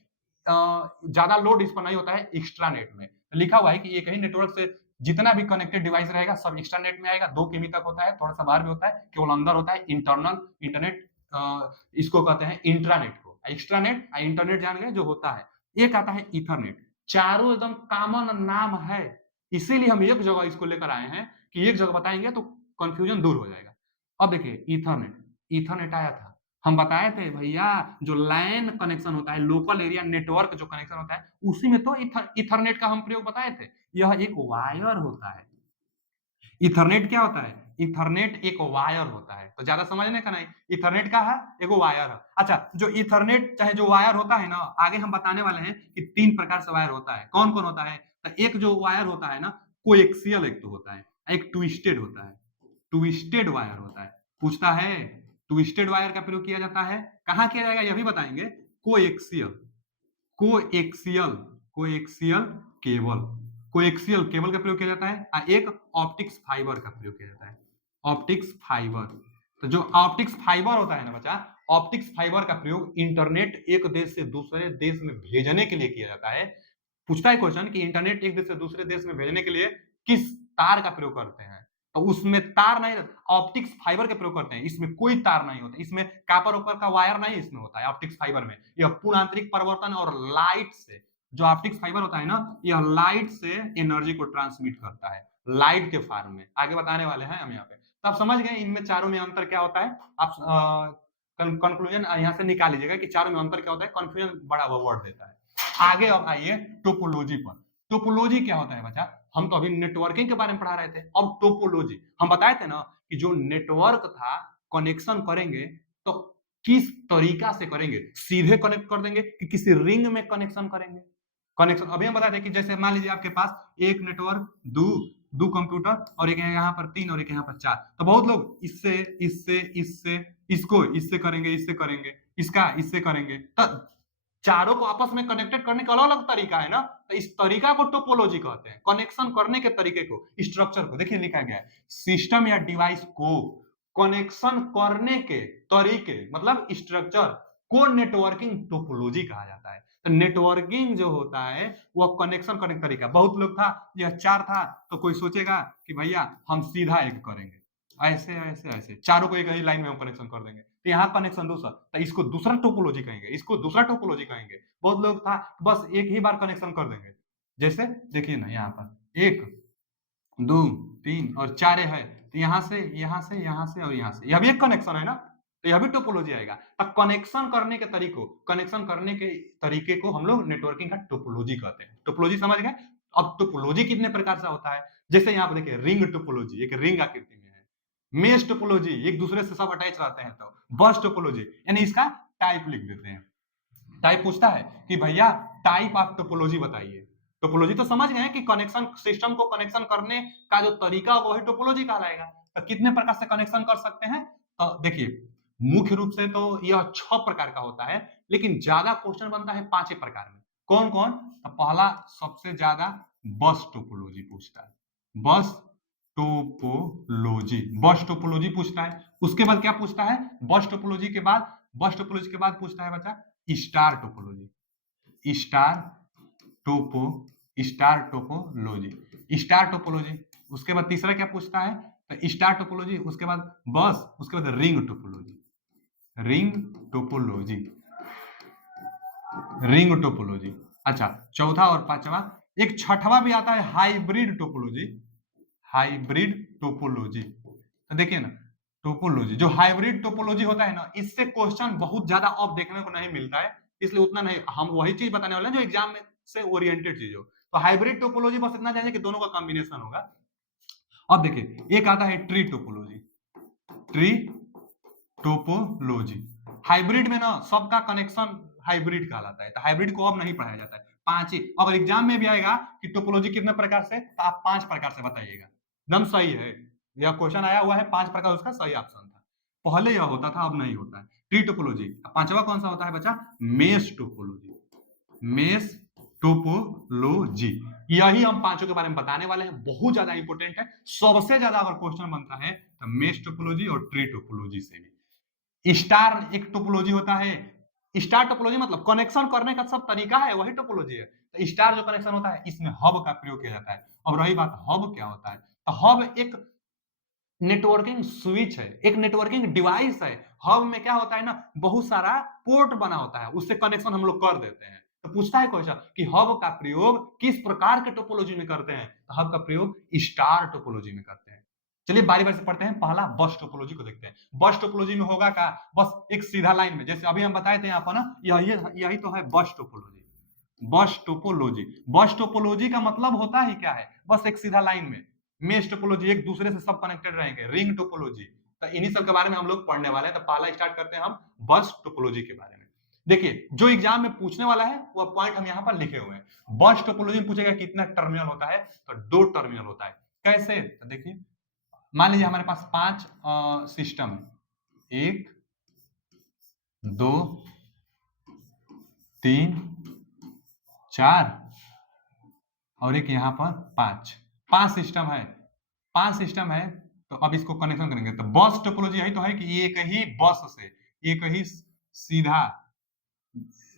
ज़्यादा लोड इस पर नहीं होता है एक्स्ट्रा नेट में। लिखा हुआ है कि एक ही नेटवर्क से जितना भी कनेक्टेड डिवाइस रहेगा, सब एक्स्ट्रा नेट में आएगा। 2 केबी तक होता है, थोड़ा-सा बाहर भी होता है, केवल अंदर होता है इंटरनल इंटरनेट। इसको कहते हैं इंट्रानेट को। एक्स्ट्रानेट इंटरनेट जान गए जो होता है। एक आता है ईथरनेट। चारों एकदम कॉमन नाम है, इसीलिए हम एक जगह इसको लेकर आए हैं कि एक जगह बताएँगे तो कन्फ्यूजन दूर हो जाएगा। अब देखिए ईथरनेट, ईथरनेट आया था। हम बताए थे भैया, जो लैन कनेक्शन होता है, लोकल एरिया नेटवर्क जो कनेक्शन होता है, उसी में तो ईथरनेट का हम प्रयोग बताए थे। यह एक वायर होता है। ईथरनेट क्या होता है? ईथरनेट एक वायर होता है। तो ज़्यादा समझने का नहीं, ईथरनेट क्या है? एगो वायर है। अच्छा, जो ईथरनेट चाहे जो वायर होता है ना, आगे हम बताने वाले हैं कि 3 प्रकार से वायर होता है। कौन-कौन होता है? तो एक जो वायर होता है ना, कोएक्सियल एक तो होता है, एक ट्विस्टेड होता है। ट्विस्टेड वायर होता है। पूछता है, ट्विस्टेड वायर का प्रयोग किया जाता है, कहाँ किया जाएगा यह भी बताएँगे। Coaxial, coaxial, coaxial cable, coaxial cable का प्रयोग किया जाता है। एक ऑप्टिक्स फाइबर का प्रयोग किया जाता है। ऑप्टिक्स फाइबर, तो जो ऑप्टिक्स फाइबर होता है ना बच्चा, ऑप्टिक्स फाइबर का प्रयोग इंटरनेट एक देश से दूसरे देश में भेजने के लिए किया जाता है। पूछता है क्वेश्चन कि इंटरनेट एक देश से दूसरे देश में भेजने के लिए किस तार का प्रयोग करते हैं? तो उसमें तार नहीं, ऑप्टिक्स फाइबर का प्रयोग करते हैं। इसमें कोई तार नहीं होता, इसमें कॉपर ओपर का वायर नहीं इसमें होता है ऑप्टिक्स फाइबर में। यह पूर्ण आंतरिक परिवर्तन और लाइट से, जो ऑप्टिक्स फाइबर होता है ना, यह लाइट से एनर्जी को ट्रांसमिट करता है, लाइट के फॉर्म में। आगे बताने वाले हैं हम यहाँ पे। तो आप समझ गए इनमें चारों में अंतर क्या होता है। आप कंक्लूजन यहाँ से निकाल लीजिएगा कि चारों में अंतर क्या होता है। कंफ्यूजन बड़ा वर्ड देता है। आगे अब आइए टोपोलॉजी पर। टोपोलॉजी क्या होता है बच्चा? हम तो अभी नेटवर्किंग के बारे में पढ़ा रहे थे। अब टोपोलॉजी हम बताए थे ना कि जो नेटवर्क था, कनेक्शन करेंगे तो किस तरीका से करेंगे। सीधे कनेक्ट कर देंगे कि किसी रिंग में कनेक्शन करेंगे। कनेक्शन अभी हम बताए थे कि जैसे मान लीजिए आपके पास एक नेटवर्क, दो कंप्यूटर, और एक यहाँ पर 3 और एक यहाँ पर 4। तो बहुत लोग इससे इससे इससे इसको इससे करेंगे, इससे करेंगे, इसका इससे करेंगे। तो चारों को आपस में कनेक्टेड करने का अलग-अलग तरीका है ना, तो इस तरीका को टोपोलॉजी कहते हैं। कनेक्शन करने के तरीके को, स्ट्रक्चर को। देखिए लिखा गया है, सिस्टम या डिवाइस को कनेक्शन करने के तरीके मतलब स्ट्रक्चर को नेटवर्किंग टोपोलॉजी कहा जाता है। तो नेटवर्किंग जो होता है वह कनेक्शन करने का तरीका। बहुत लोग था, यह 4 था, तो कोई सोचेगा कि भैया हम सीधा एक करेंगे, ऐसे ऐसे ऐसे चारों को एक ही लाइन में हम कनेक्शन कर देंगे। तो यहाँ कनेक्शन दूसरा, तो इसको दूसरा टोपोलॉजी कहेंगे, इसको दूसरा टोपोलॉजी कहेंगे। बहुत लोग था बस एक ही बार कनेक्शन कर देंगे। जैसे देखिए ना, यहाँ पर 1 2 3 और 4 है, तो यहाँ से यहाँ से यहाँ से और यहाँ से, यह भी एक कनेक्शन है ना, तो यह भी टोपोलॉजी आएगा। अब कनेक्शन करने के तरीकों, कनेक्शन करने के तरीके को हम लोग नेटवर्किंग का टोपोलॉजी कहते हैं। टोपोलॉजी समझ गए। अब टोपोलॉजी कितने प्रकार से होता है, जैसे यहाँ पर देखिए रिंग टोपोलॉजी, एक रिंग आकृति में है। मेश टोपोलॉजी, एक दूसरे से सब अटैच रहते हैं। तो बस टोपोलॉजी, यानी इसका टाइप लिख देते हैं। टाइप पूछता है कि भैया टाइप ऑफ टोपोलॉजी बताइए। टोपोलॉजी तो समझ गए कि कनेक्शन, सिस्टम को कनेक्शन करने का जो तरीका होगा वही टोपोलॉजी कहलाएगा। तो कितने प्रकार से कनेक्शन कर सकते हैं, तो देखिए मुख्य रूप से तो यह 6 प्रकार का होता है, लेकिन ज्यादा क्वेश्चन बनता है 5 प्रकार में। कौन कौन? तो पहला सबसे ज्यादा बस टोपोलॉजी पूछता है। बस टोपोलॉजी, बस टोपोलॉजी पूछता है। उसके बाद क्या पूछता है? बस टोपोलॉजी के बाद, बस टोपोलॉजी के बाद पूछता है बच्चा star topology. Star topology, star topology. उसके बाद तीसरा क्या पूछता है? तो स्टार टोपोलॉजी, उसके बाद बस, उसके बाद ring topology, ring topology, ring topology. अच्छा, चौथा और पांचवा, एक छठवा भी आता है हाइब्रिड टोपोलॉजी, हाइब्रिड टोपोलॉजी। तो देखिए ना, टोपोलॉजी जो हाइब्रिड टोपोलॉजी होता है ना, इससे क्वेश्चन बहुत ज्यादा अब देखने को नहीं मिलता है, इसलिए उतना नहीं। हम वही चीज बताने वाले हैं जो एग्जाम में से ओरिएंटेड चीज हो। तो हाइब्रिड टोपोलॉजी बस इतना जानिए कि दोनों का कॉम्बिनेशन होगा। अब देखिए एक आता है tree topology, tree topology. Hybrid में ना सबका कनेक्शन हाइब्रिड कहलाता है, तो हाइब्रिड को अब नहीं पढ़ाया जाता है। 5 ही, अगर एग्जाम में भी आएगा कि टोपोलॉजी कितने प्रकार से, तो आप 5 प्रकार से बताइएगा। एकदम सही है, यह क्वेश्चन आया हुआ है 5 प्रकार, उसका सही ऑप्शन था। पहले यह होता था, अब नहीं होता है। Tree topology. पांचवा कौन सा होता है बच्चा? Mesh topology. मेश टोपोलॉजी, यही हम पांचों के बारे में बताने वाले हैं। बहुत ज्यादा इंपॉर्टेंट है, सबसे ज्यादा अगर क्वेश्चन बनता है तो मेश टोपोलॉजी और ट्री टोपोलॉजी से भी। स्टार एक टोपोलॉजी होता है। स्टार टोपोलॉजी मतलब कनेक्शन करने का सब तरीका है, वही टोपोलॉजी है। तो स्टार जो कनेक्शन होता है, इसमें हब का प्रयोग किया जाता है। अब रही बात हब क्या होता है, तो हब एक नेटवर्किंग स्विच है, एक नेटवर्किंग डिवाइस है। हब में क्या होता है ना, बहुत सारा पोर्ट बना होता है, उससे कनेक्शन हम लोग कर देते हैं। तो पूछता है क्वेश्चन कि हब का प्रयोग किस प्रकार के टोपोलॉजी में करते हैं, तो हब का प्रयोग स्टार टोपोलॉजी में करते हैं। चलिए बारी बारी से पढ़ते हैं। पहला बस टोपोलॉजी को देखते हैं। बस टोपोलॉजी में होगा क्या, बस एक सीधा लाइन में, जैसे अभी हम बताए थे यहाँ पर ना, यही तो है बस टोपोलॉजी। बस टोपोलॉजी, बस टोपोलॉजी का मतलब होता ही क्या है, बस एक सीधा लाइन में। मेश टोपोलॉजी, एक दूसरे से सब कनेक्टेड रहेंगे। रिंग टोपोलॉजी, तो इन्हीं सब के बारे में हम लोग पढ़ने वाले हैं। तो पहला स्टार्ट करते हैं हम बस टोपोलॉजी के बारे में। देखिए जो एग्जाम में पूछने वाला है वो पॉइंट हम यहाँ पर लिखे हुए हैं। बस टोपोलॉजी में पूछेगा कितना टर्मिनल होता है, तो 2 टर्मिनल होता है। कैसे, तो देखिए मान लीजिए हमारे पास 5 सिस्टम है, 1 2 3 4 और एक यहाँ पर 5 सिस्टम है। 5 सिस्टम है, तो अब इसको कनेक्शन करेंगे। तो बस टोपोलॉजी यही तो है कि एक ही बस से, एक ही सीधा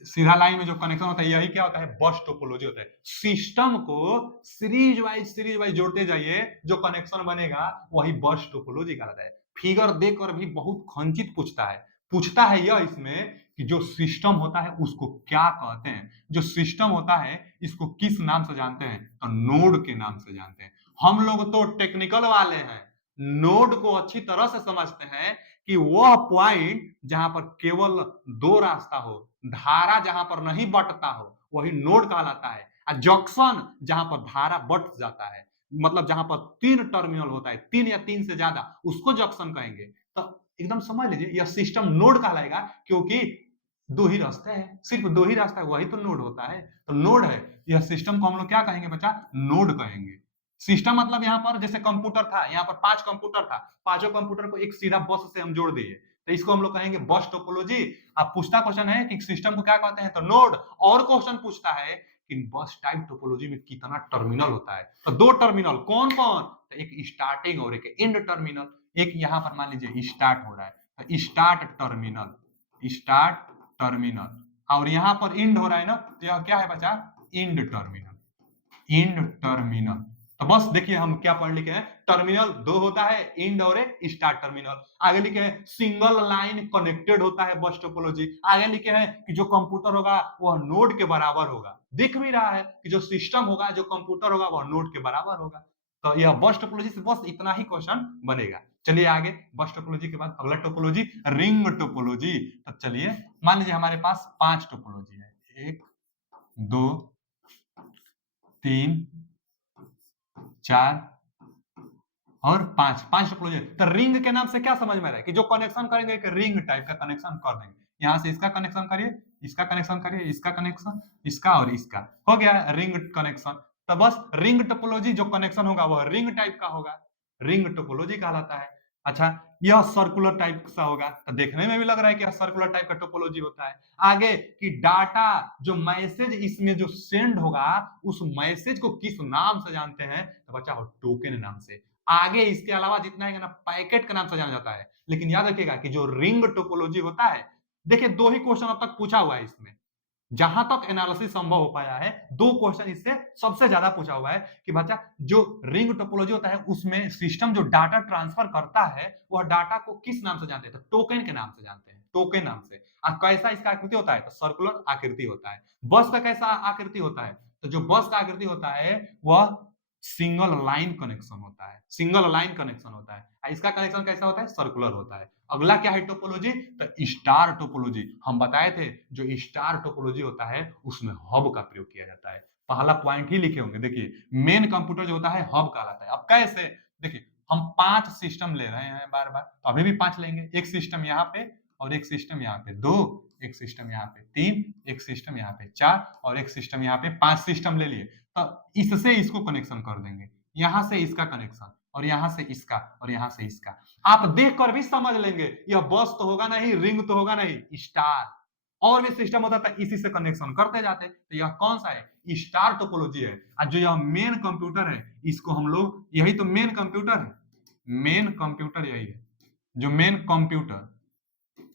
सीधा लाइन में जो कनेक्शन होता है, यही क्या होता है, बस टोपोलॉजी होता है। सिस्टम को सीरीज वाइज जोड़ते जाइए, जो कनेक्शन बनेगा वही बस टोपोलॉजी कहलाता है। फिगर देखकर भी बहुत खंचित पूछता है यह इसमें कि जो सिस्टम होता है उसको क्या कहते हैं। जो सिस्टम होता है इसको किस नाम से जानते हैं, तो नोड के नाम से जानते हैं। हम लोग तो टेक्निकल वाले हैं, नोड को अच्छी तरह से समझते हैं कि वह पॉइंट जहां पर केवल 2 रास्ता हो, धारा जहां पर नहीं बटता हो, वही नोड कहलाता है। जंक्शन जहां पर धारा बट जाता है, मतलब जहां पर 3 टर्मिनल होता है, 3 या 3 से ज्यादा, उसको जंक्शन कहेंगे। तो एकदम समझ लीजिए यह सिस्टम नोड कहलाएगा, क्योंकि 2 ही रास्ते हैं, सिर्फ 2 ही रास्ता है, वही तो नोड होता है। तो नोड है यह सिस्टम को, हम लोग क्या कहेंगे बच्चा, नोड कहेंगे। सिस्टम मतलब यहाँ पर जैसे कंप्यूटर था, यहाँ पर 5 कंप्यूटर था, पांचों कंप्यूटर को एक सीधा बस से हम जोड़ दिए, तो इसको हम लोग कहेंगे बस टोपोलॉजी। अब पूछता क्वेश्चन है कि सिस्टम को क्या कहते हैं, तो नोड। और क्वेश्चन पूछता है कि बस टाइप टोपोलॉजी में कितना टर्मिनल होता है, तो 2 टर्मिनल। कौन कौन, तो एक स्टार्टिंग और एक एंड टर्मिनल। एक यहाँ पर मान लीजिए स्टार्ट हो रहा है, तो स्टार्ट टर्मिनल, और यहाँ पर इंड हो रहा है ना, तो यह क्या है बच्चा, इंड टर्मिनल। तो बस देखिए हम क्या पढ़ लिखे हैं, टर्मिनल 2 होता है, इंड और एक स्टार्ट टर्मिनल। आगे लिखे हैं सिंगल लाइन कनेक्टेड होता है बस टोपोलॉजी। आगे लिखे हैं कि जो कंप्यूटर होगा वह नोड के बराबर होगा। दिख भी रहा है कि जो सिस्टम होगा, जो कंप्यूटर होगा, वह नोड के बराबर होगा। तो यह बस टोपोलॉजी से बस इतना ही क्वेश्चन बनेगा। चलिए आगे, बस टोपोलॉजी के बाद अगला टोपोलॉजी रिंग टोपोलॉजी। तो चलिए मान लीजिए हमारे पास 5 टोपोलॉजी है, 1 2 3 4 और 5 टोपोलॉजी। तो रिंग के नाम से क्या समझ में आ रहा है कि जो कनेक्शन करेंगे एक रिंग टाइप का कनेक्शन कर देंगे। यहां से इसका कनेक्शन करिए, इसका कनेक्शन करिए, इसका कनेक्शन, इसका और इसका, हो गया रिंग कनेक्शन। तो बस रिंग टोपोलॉजी जो कनेक्शन होगा वह रिंग टाइप का होगा, रिंग टोपोलॉजी कहलाता है। अच्छा, यह सर्कुलर टाइप का होगा, तो देखने में भी लग रहा है कि यह सर्कुलर टाइप का टोपोलॉजी होता है। आगे कि डाटा जो मैसेज इसमें जो सेंड होगा, उस मैसेज को किस नाम से जानते हैं, तो बच्चा हो टोकन नाम से। आगे इसके अलावा जितना है ना, पैकेट के नाम से जाना जाता है। लेकिन याद रखिएगा कि जो रिंग टोपोलॉजी होता है, देखिए 2 ही क्वेश्चन अब तक पूछा हुआ है इसमें, जहां तक एनालिसिस संभव हो पाया है 2 क्वेश्चन इससे सबसे ज्यादा पूछा हुआ है कि बच्चा जो रिंग टोपोलॉजी होता है उसमें सिस्टम जो डाटा ट्रांसफर करता है, वह डाटा को किस नाम से जानते हैं, तो टोकन के नाम से जानते हैं, टोकन नाम से। कैसा इसका आकृति होता है, तो सर्कुलर आकृति होता है। बस का कैसा आकृति होता है, तो जो बस का आकृति होता है वह सिंगल लाइन कनेक्शन होता है, सिंगल लाइन कनेक्शन होता है। इसका कनेक्शन कैसा होता है, सर्कुलर होता है। अगला क्या है टोपोलॉजी, तो स्टार टोपोलॉजी। हम बताए थे जो स्टार टोपोलॉजी होता है उसमें हब का प्रयोग किया जाता है। पहला पॉइंट ही लिखे होंगे, देखिए मेन कंप्यूटर जो होता है हब कहलाता है। अब कैसे, देखिए हम 5 सिस्टम ले रहे हैं बार बार, तो अभी भी 5 लेंगे। एक सिस्टम यहाँ पे और एक सिस्टम यहाँ पे 2, एक सिस्टम यहाँ पे 3, एक सिस्टम यहाँ पे 4 और एक सिस्टम यहाँ पे 5 सिस्टम ले लिए। तो इससे इसको कनेक्शन कर देंगे, यहां से इसका कनेक्शन, और यहां से इसका, और यहां से इसका। आप देखकर भी समझ लेंगे यह बस तो होगा नहीं, रिंग तो होगा नहीं, स्टार। और भी सिस्टम होता था, इसी से कनेक्शन करते जाते। तो यह कौन सा है? स्टार टोपोलॉजी है। और जो यह मेन कंप्यूटर है, इसको हम लोग, यही तो मेन कंप्यूटर है, मेन कंप्यूटर यही है। जो मेन कंप्यूटर,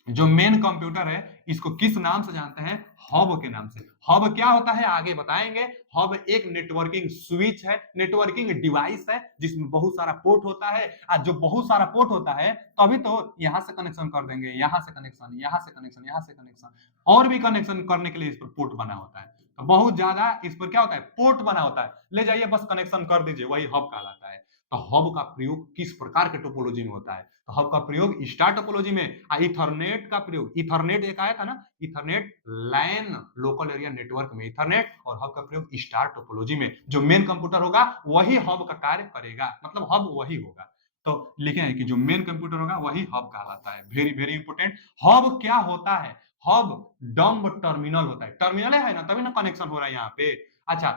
जो मेन कंप्यूटर है, इसको किस नाम से जानते हैं? हब के नाम से। हब क्या होता है आगे बताएंगे। हब एक नेटवर्किंग स्विच है, नेटवर्किंग डिवाइस है, जिसमें बहुत सारा पोर्ट होता है। और जो बहुत सारा पोर्ट होता है, तभी तो यहां से कनेक्शन कर देंगे, यहां से कनेक्शन, यहां से कनेक्शन, यहां से कनेक्शन, और भी कनेक्शन करने के लिए इस पर पोर्ट बना होता है। तो बहुत ज्यादा इस पर क्या होता है? पोर्ट बना होता है। ले जाइए बस कनेक्शन कर दीजिए, वही हब कहलाता है। तो हब का प्रयोग किस प्रकार के टोपोलॉजी में होता है? तो हब का प्रयोग स्टार टोपोलॉजी में। इथरनेट का प्रयोग, इथरनेट एक आया था ना, इथरनेट लैन लोकल एरिया नेटवर्क में इथरनेट, और हब का प्रयोग स्टार टोपोलॉजी में। जो मेन कंप्यूटर होगा वही हब का कार्य करेगा, मतलब हब वही होगा। तो लिखे हैं कि जो मेन कंप्यूटर होगा वही हब कहलाता है। Very very important. हब क्या होता है? हब डम्ब टर्मिनल होता है। टर्मिनल है ना, तभी ना कनेक्शन हो रहा है यहाँ पे। अच्छा,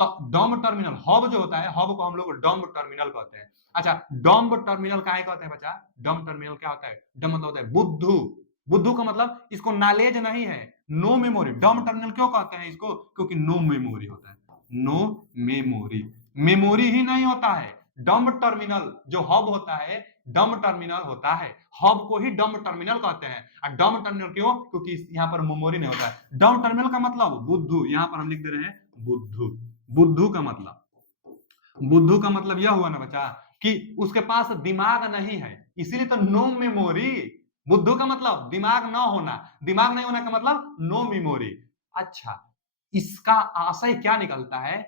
तो डम्ब टर्मिनल, हब जो होता है, हब को हम लोग डम्ब टर्मिनल कहते हैं। अच्छा, डम्ब टर्मिनल काहे कहते हैं बच्चा? डम्ब टर्मिनल क्या होता है? डम्ब मतलब होता है बुद्धू। बुद्धू का मतलब इसको नॉलेज नहीं है, नो मेमोरी। डम्ब टर्मिनल क्यों कहते हैं इसको? क्योंकि नो मेमोरी होता है, नो मेमोरी, मेमोरी ही नहीं होता है। डम्ब टर्मिनल जो हब होता है, डम्ब टर्मिनल होता है। हब को ही डम्ब टर्मिनल कहते हैं। और डम्ब टर्मिनल क्यों? क्योंकि यहाँ पर मेमोरी नहीं होता है। डम्ब टर्मिनल का मतलब बुद्धू, यहाँ पर हम लिख दे रहे हैं बुद्धू। बुद्धू का मतलब, बुद्धू का मतलब यह हुआ ना बच्चा कि उसके पास दिमाग नहीं है, इसीलिए तो नो मेमोरी। बुद्धू का मतलब दिमाग ना होना, दिमाग नहीं होना का मतलब नो मेमोरी। अच्छा, इसका आशय क्या निकलता है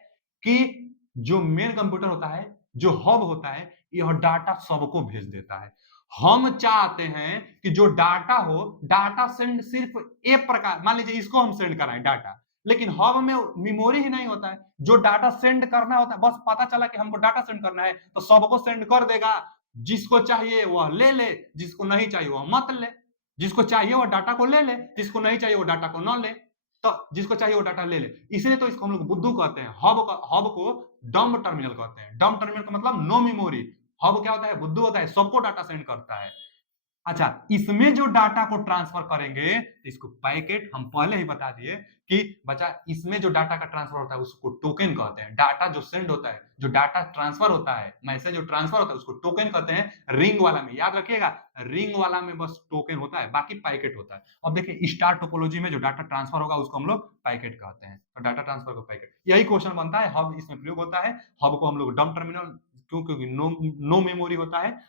कि जो मेन कंप्यूटर होता है, जो हब होता है, यह डाटा सबको भेज देता है। हम चाहते हैं कि जो डाटा हो, डाटा सेंड सिर्फ एक प्रकार, मान लीजिए इसको हम सेंड कराएं डाटा, लेकिन हब में मेमोरी ही नहीं होता है। जो डाटा सेंड करना होता है, बस पता चला कि हमको डाटा सेंड करना है, तो सबको सेंड कर देगा। जिसको चाहिए वह ले ले, जिसको नहीं चाहिए वह मत ले। जिसको चाहिए वह डाटा को ले ले, जिसको नहीं चाहिए वो डाटा को न ले। तो जिसको चाहिए वो डाटा ले ले। इसलिए तो इसको हम लोग बुद्धू कहते हैं। हब को डम्ब टर्मिनल कहते हैं। डम्ब टर्मिनल का मतलब नो मेमोरी। हब क्या होता है? बुद्धू होता है, सबको डाटा सेंड करता है। अच्छा, इसमें जो डाटा को ट्रांसफर करेंगे, इसको पैकेट, हम पहले ही बता दिए कि बच्चा इसमें जो डाटा का ट्रांसफर होता है उसको टोकन कहते हैं। डाटा जो सेंड होता है, जो डाटा ट्रांसफर होता है, मैसेज जो ट्रांसफर होता है, उसको टोकन कहते हैं। रिंग वाला में याद रखिएगा, रिंग वाला में बस टोकन होता है, बाकी पैकेट होता है। अब देखिए स्टार टोपोलॉजी में जो डाटा ट्रांसफर होगा उसको हम लोग पैकेट कहते हैं। तो डाटा ट्रांसफर को पैकेट, यही क्वेश्चन बनता है। हब इसमें प्रयोग होता है। हब को हम लोग डम टर्मिनल, क्यों? क्योंकि नो मेमोरी होता है।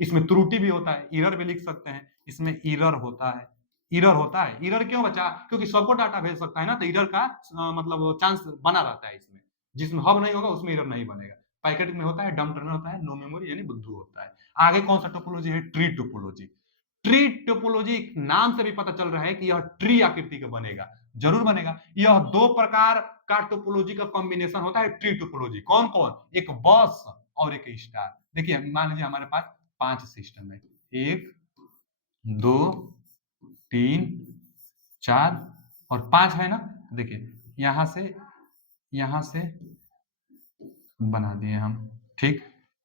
इसमें त्रुटि भी होता है, इरर भी लिख सकते हैं। इसमें इरर होता है, इरर होता है। इरर क्यों बचा? क्योंकि सबको डाटा भेज सकता है ना, तो इरर का मतलब चांस बना रहता है इसमें। जिसमें हब नहीं होगा उसमें इरर नहीं बनेगा। पैकेट में होता है, डम टर्मिनल होता है, नो मेमोरी यानी बुद्धू होता है। आगे कौन सा टोपोलॉजी है? Tree topology. ट्री टोपोलॉजी नाम से भी पता चल रहा है कि यह ट्री आकृति का बनेगा, जरूर बनेगा। यह दो प्रकार का टोपोलॉजी का कॉम्बिनेशन होता है ट्री टोपोलॉजी। कौन कौन? एक बस और एक स्टार। देखिए मान लीजिए हमारे पास 5 सिस्टम है, 1 2 3 4 और 5 है ना। देखिए यहां से बना दिए हम, ठीक।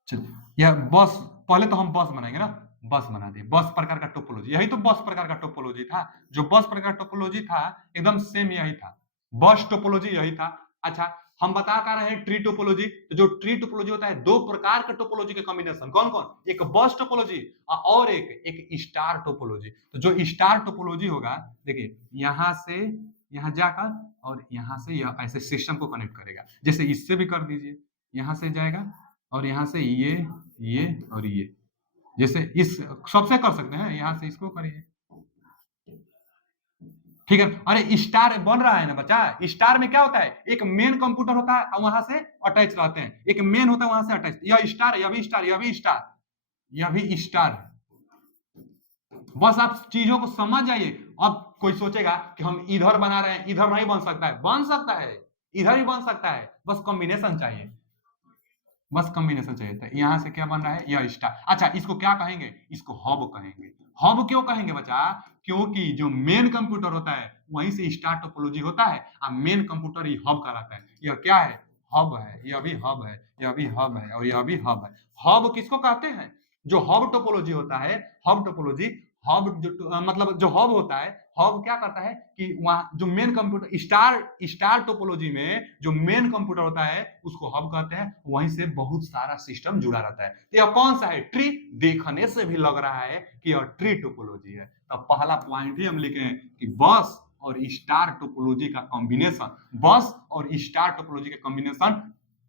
चलिए, यह बस, पहले तो हम बस बनाएंगे ना, बस बना दिए। बस प्रकार का टोपोलॉजी, यही तो बस प्रकार का टोपोलॉजी था। जो बस प्रकार टोपोलॉजी था एकदम सेम यही था, बस टोपोलॉजी यही था। अच्छा, हम बता कर रहे हैं ट्री टोपोलॉजी। तो जो ट्री टोपोलॉजी होता है, दो प्रकार का टोपोलॉजी का कॉम्बिनेशन। कौन कौन? एक बस टोपोलॉजी और एक स्टार टोपोलॉजी। तो जो स्टार टोपोलॉजी होगा, देखिए यहां से यहां जाकर और यहां से यह ऐसे सिस्टम को कनेक्ट करेगा। जैसे इससे भी कर दीजिए, यहां से जाएगा और यहां से ये और ये, जैसे इस सबसे कर सकते हैं। यहां से इसको करिए, ठीक है। अरे स्टार बन रहा है ना बच्चा। स्टार में क्या होता है? एक मेन कंप्यूटर होता है और वहां से अटैच रहते हैं। एक मेन होता है वहां से अटैच। यह स्टार, यह भी स्टार, यह भी स्टार, यह भी स्टार है। बस आप चीजों को समझ जाइए। अब कोई सोचेगा कि हम इधर बना रहे हैं, इधर नहीं बन सकता है। बन सकता है, इधर भी बन सकता है, बस कॉम्बिनेशन चाहिए। बस कॉम्बिनेशन चाहिए था। यहां से क्या बन रहा है? यह स्टार। अच्छा, इसको क्या कहेंगे? इसको हब कहेंगे। हब क्यों कहेंगे बच्चा? क्योंकि जो मेन कंप्यूटर होता है वहीं से स्टार टोपोलॉजी होता है और मेन कंप्यूटर ही हब कहलाता है। यह क्या है? हब है, यह भी हब है, यह भी हब है और यह भी हब है। हब किसको कहते हैं? जो हब टोपोलॉजी होता है, हब टोपोलॉजी, हब मतलब जो हब होता है, हब क्या करता है कि वहाँ जो मेन कंप्यूटर स्टार टोपोलॉजी में जो मेन कंप्यूटर होता है उसको हब कहते हैं, वहीं से बहुत सारा सिस्टम जुड़ा रहता है। तो यह कौन सा है? ट्री। देखने से भी लग रहा है कि यह ट्री टोपोलॉजी है। तब पहला पॉइंट ही हम लिखे कि बस और स्टार टोपोलॉजी का कॉम्बिनेशन, बस और स्टार टोपोलॉजी का कॉम्बिनेशन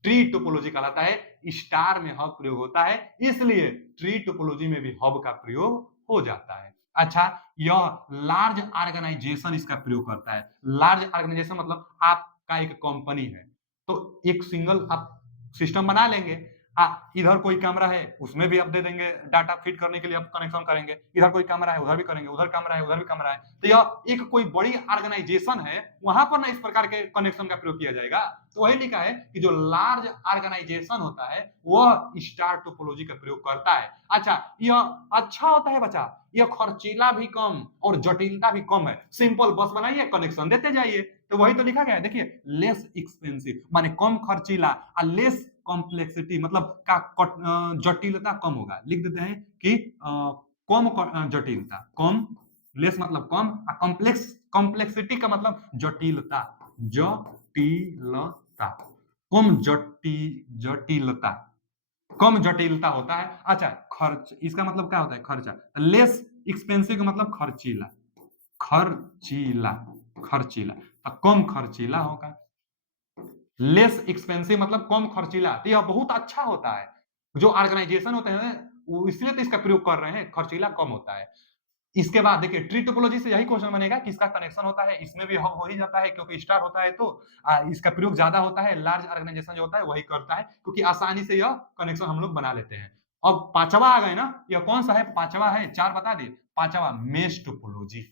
ट्री टोपोलॉजी कहलाता है। स्टार में हब प्रयोग होता है, इसलिए ट्री टोपोलॉजी में भी हब का प्रयोग हो जाता है। अच्छा, यह लार्ज ऑर्गेनाइजेशन इसका प्रयोग करता है। लार्ज ऑर्गेनाइजेशन मतलब आपका एक कंपनी है, तो एक सिंगल आप सिस्टम बना लेंगे। इधर कोई कैमरा है, उसमें भी आप दे देंगे डाटा फीड करने के लिए, आप कनेक्शन करेंगे। इधर कोई कैमरा है, उधर भी करेंगे, उधर कैमरा है, उधर भी कैमरा है। तो यह एक कोई बड़ी ऑर्गेनाइजेशन है, वहां पर ना इस प्रकार के कनेक्शन का प्रयोग किया जाएगा। तो वही लिखा है कि जो लार्ज ऑर्गेनाइजेशन होता है वह स्टार टोपोलॉजी का प्रयोग करता है। अच्छा, यह अच्छा होता है बच्चा, यह खर्चीला भी कम और जटिलता भी कम है। सिंपल बस बनाइए, कनेक्शन देते जाइए। तो वही तो लिखा गया है, देखिए, लेस एक्सपेंसिव माने कम खर्चीला, और लेस कॉम्प्लेक्सिटी मतलब का जटिलता कम होगा। लिख देते हैं कि कम जटिलता, कम, लेस मतलब कम, कॉम्प्लेक्स, कॉम्प्लेक्सिटी का मतलब जटिलता, जटिलता, कम जटिलता, कम जटिलता होता है। अच्छा, खर्च, इसका मतलब क्या होता है? खर्चा। लेस एक्सपेंसिव का मतलब खर्चीला, खर्चीला, खर्चीला, तो कम खर्चीला होगा। लेस एक्सपेंसिव मतलब कम खर्चीला, तो यह बहुत अच्छा होता है। जो ऑर्गेनाइजेशन होते हैं वो इसलिए तो इसका प्रयोग कर रहे हैं, खर्चीला कम होता है। इसके बाद देखिए, ट्री टोपोलॉजी से यही क्वेश्चन बनेगा कि इसका कनेक्शन होता है, इसमें भी हब हो ही जाता है क्योंकि स्टार होता है। तो इसका प्रयोग ज्यादा होता है, लार्ज ऑर्गेनाइजेशन जो होता है वही करता है, क्योंकि आसानी से यह कनेक्शन हम लोग बना लेते हैं। अब पांचवा आ गए ना, यह कौन सा है? पांचवा है, चार बता दिए। पांचवा मेश टोपोलॉजी।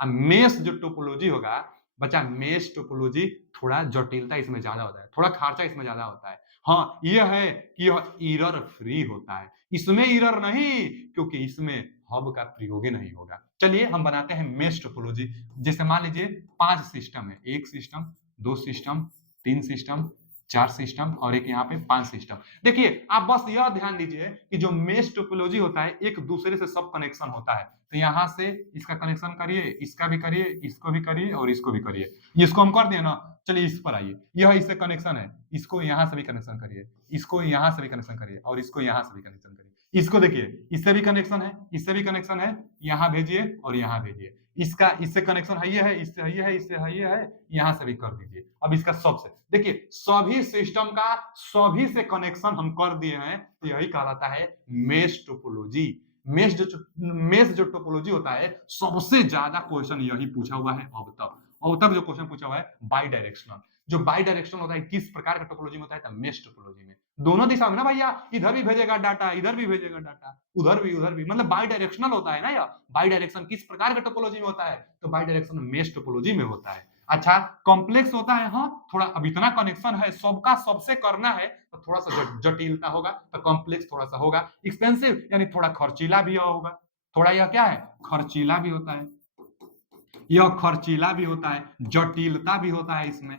मेश जो टोपोलॉजी होगा बच्चा, मेश टोपोलॉजी थोड़ा जटिलता इसमें ज्यादा होता है, थोड़ा खर्चा इसमें ज्यादा होता है। हाँ, यह है कि यह एरर फ्री होता है। इसमें एरर नहीं, क्योंकि इसमें हब का प्रयोग ही नहीं होगा। चलिए हम बनाते हैं मेश टोपोलॉजी। जैसे मान लीजिए 5 सिस्टम है, एक सिस्टम, 2 सिस्टम, 3 सिस्टम, 4 सिस्टम और एक यहाँ पे 5 सिस्टम। देखिए, आप बस यह ध्यान दीजिए कि जो मेश टोपोलॉजी होता है एक दूसरे से सब कनेक्शन होता है। तो यहाँ से इसका कनेक्शन करिए, इसका भी करिए, इसको भी करिए और इसको भी करिए। इसको हम कर दिए ना। चलिए इस पर आइए, यह इससे कनेक्शन है, इसको यहाँ से भी कनेक्शन करिए, इसको यहाँ से भी कनेक्शन करिए और इसको यहाँ से भी कनेक्शन करिए। इसको देखिए, इससे भी कनेक्शन है, इससे भी कनेक्शन है, यहाँ भेजिए और यहाँ भेजिए। इसका इससे कनेक्शन है, इससे है, इससे है, यहाँ से भी कर दीजिए। अब इसका सबसे देखिए, सभी सिस्टम का सभी से कनेक्शन हम कर दिए हैं, तो यही कहलाता है मेश टोपोलॉजी। मेश जो टोपोलॉजी होता है, सबसे ज्यादा क्वेश्चन यही पूछा हुआ है अब तक जो क्वेश्चन पूछा हुआ है बाई डायरेक्शनल। जो बाई डायरेक्शनल होता है, किस प्रकार का टोपोलॉजी में होता है? तो मेश टोपोलॉजी में दोनों दिशा में ना भैया, इधर भी भेजेगा डाटा, इधर भी भेजेगा डाटा, उधर भी, मतलब बाई डायरेक्शनल होता है ना। यह बाई डायरेक्शन किस प्रकार का टोपोलॉजी में होता है? तो बाई डायरेक्शन मेश टोपोलॉजी में होता है। अच्छा, कॉम्प्लेक्स होता है, हाँ, थोड़ा अब इतना कनेक्शन है, सबका सबसे करना है तो थोड़ा सा जटिलता होगा, तो कॉम्प्लेक्स थोड़ा सा होगा। एक्सपेंसिव यानी थोड़ा खर्चीला भी होगा, थोड़ा यह क्या है? खर्चीला भी होता है, यह खर्चीला भी होता है, जटिलता भी होता है इसमें।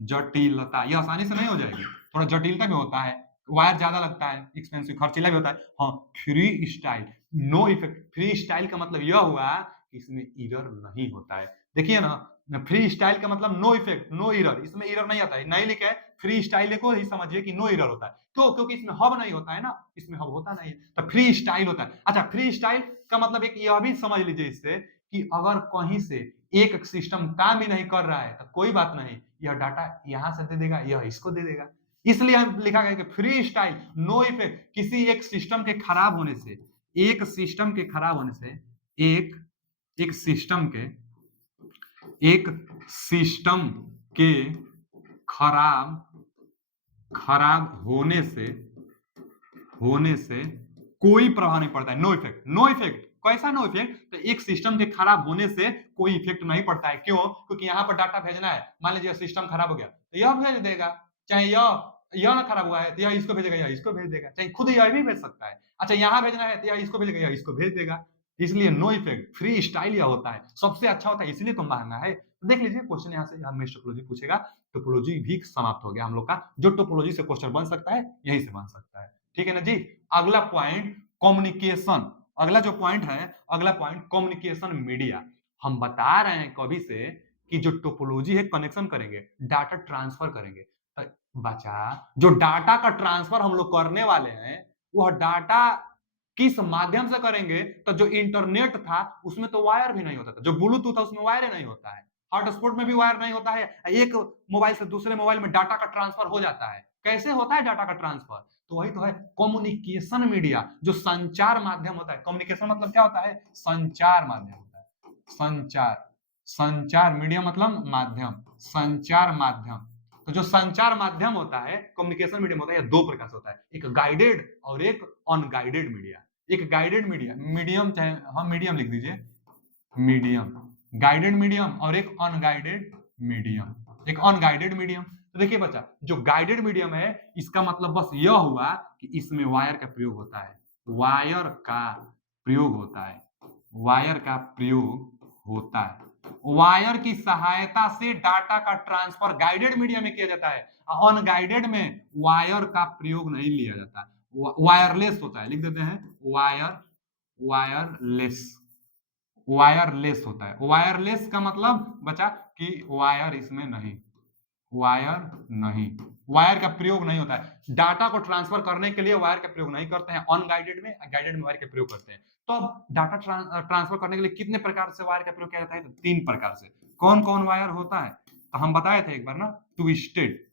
जटिलता यह आसानी से नहीं हो जाएगी, थोड़ा जटिलता भी होता है, वायर ज्यादा लगता है, एक्सपेंसिव, खर्चीला भी होता है। हाँ, free style, no effect. Free style का मतलब यह हुआ कि इसमें एरर नहीं होता है। देखिए ना, फ्री स्टाइल का मतलब नो इफेक्ट, नो एरर, इसमें एरर नहीं आता है, नहीं लिखा है। फ्री स्टाइल को ही समझिए कि नो एरर होता है। क्यों? क्योंकि इसमें हब नहीं होता है ना, इसमें हब होता नहीं है, तो फ्री स्टाइल होता है। अच्छा, फ्री स्टाइल का मतलब एक यह भी समझ लीजिए इससे कि अगर कहीं से एक सिस्टम काम ही नहीं कर रहा है तो कोई बात नहीं, यह डाटा यहां से दे देगा, यह इसको दे देगा। इसलिए हम लिखा गया कि फ्री स्टाइल, नो इफेक्ट। किसी एक सिस्टम के खराब होने से, एक सिस्टम के खराब होने से, एक एक सिस्टम के एक सिस्टम के खराब खराब होने से कोई प्रभाव नहीं पड़ता है। No effect, no effect. कैसा नो इफेक्ट? तो एक सिस्टम के खराब होने से कोई इफेक्ट नहीं पड़ता है। क्यों? क्योंकि यहाँ पर डाटा भेजना है, मान लीजिए सिस्टम खराब हो गया तो यह भेज देगा, चाहे यह ना खराब हुआ है तो यह इसको भेजेगा, यह इसको भेज देगा, चाहे खुद यह भी भेज सकता है। अच्छा, यहाँ भेजना है तो यह इसको भेजेगा, यह इसको भेज देगा। इसलिए नो इफेक्ट, फ्री स्टाइल यह होता है, सबसे अच्छा होता है, इसलिए तो महंगा है। तो देख लीजिए क्वेश्चन यहाँ से मेश टोपोलॉजी पूछेगा। टोपोलॉजी भी समाप्त हो गया हम लोग का। जो टोपोलॉजी से क्वेश्चन बन सकता है, यहीं से बन सकता है। ठीक है ना जी? अगला पॉइंट कम्युनिकेशन। अगला जो पॉइंट है, अगला पॉइंट कम्युनिकेशन मीडिया। हम बता रहे हैं कभी से कि जो टोपोलॉजी है कनेक्शन करेंगे, डाटा ट्रांसफर करेंगे। बचा जो डाटा का ट्रांसफर हम लोग करने वाले हैं, वह डाटा किस माध्यम से करेंगे? तो जो इंटरनेट था उसमें तो वायर भी नहीं होता था, जो ब्लूटूथ था उसमें वायर ही नहीं होता है, हॉटस्पॉट में भी वायर नहीं होता है। एक मोबाइल से दूसरे मोबाइल में डाटा का ट्रांसफर हो जाता है। कैसे होता है डाटा का ट्रांसफर? तो वही तो है कम्युनिकेशन मीडिया, जो संचार माध्यम होता है। कम्युनिकेशन मतलब क्या होता है? संचार माध्यम होता है। संचार, संचार मीडिया मतलब माध्यम, संचार माध्यम। तो जो संचार माध्यम होता है, कम्युनिकेशन मीडियम होता है, यह दो प्रकार से होता है, एक गाइडेड और एक अनगाइडेड मीडिया। एक गाइडेड मीडिया, मीडियम चाहे हम मीडियम लिख दीजिए, मीडियम, गाइडेड मीडियम और एक अनगाइडेड मीडियम, एक अनगाइडेड मीडियम। तो देखिए बच्चा, जो गाइडेड मीडियम है इसका मतलब बस यह हुआ कि इसमें वायर का प्रयोग होता है, वायर का प्रयोग होता है, वायर का प्रयोग होता है। वायर की सहायता से डाटा का ट्रांसफर गाइडेड मीडिया में किया जाता है, अनगाइडेड में वायर का प्रयोग नहीं लिया जाता, वायरलेस होता है। लिख देते हैं वायर, वायरलेस, वायरलेस होता है। वायरलेस का मतलब बचा कि वायर इसमें नहीं, वायर नहीं, वायर का प्रयोग नहीं होता है। डाटा को ट्रांसफर करने के लिए वायर का प्रयोग नहीं करते हैं अनगाइडेड में, गाइडेड में वायर का प्रयोग करते हैं। तो अब डाटा ट्रांसफर करने के लिए कितने प्रकार से वायर का प्रयोग किया जाता है? तो 3 प्रकार से। कौन कौन वायर होता है? तो हम बताए थे एक बार ना, ट्विस्टेड,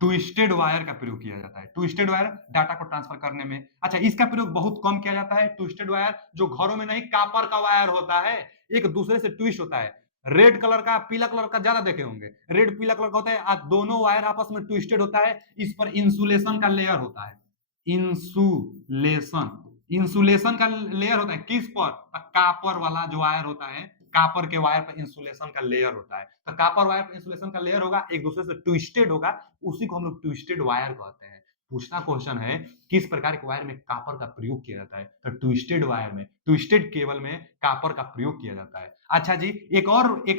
ट्विस्टेड वायर का प्रयोग किया जाता है। ट्विस्टेड वायर डाटा को ट्रांसफर करने में। अच्छा, इसका प्रयोग बहुत कम किया जाता है। ट्विस्टेड वायर जो घरों में नहीं, कॉपर का वायर होता है, एक दूसरे से ट्विस्ट होता है। रेड कलर का, पीला कलर का ज्यादा देखे होंगे, रेड पीला कलर का होता है, दोनों वायर आपस में ट्विस्टेड होता है। इस पर इंसुलेशन का लेयर होता है, इंसुलेशन, इंसुलेशन का लेयर होता है किस पर? कॉपर वाला जो वायर होता है, कॉपर के वायर पर इंसुलेशन का लेयर होता है। तो कॉपर वायर पर इंसुलेशन का लेयर होगा, एक दूसरे से ट्विस्टेड होगा, उसी को हम लोग ट्विस्टेड वायर कहते हैं। पूछना क्वेश्चन है किस प्रकार के वायर में कॉपर का प्रयोग किया जाता है? तो ट्विस्टेड वायर में, ट्विस्टेड केबल में कॉपर का प्रयोग किया जाता है। अच्छा जी, एक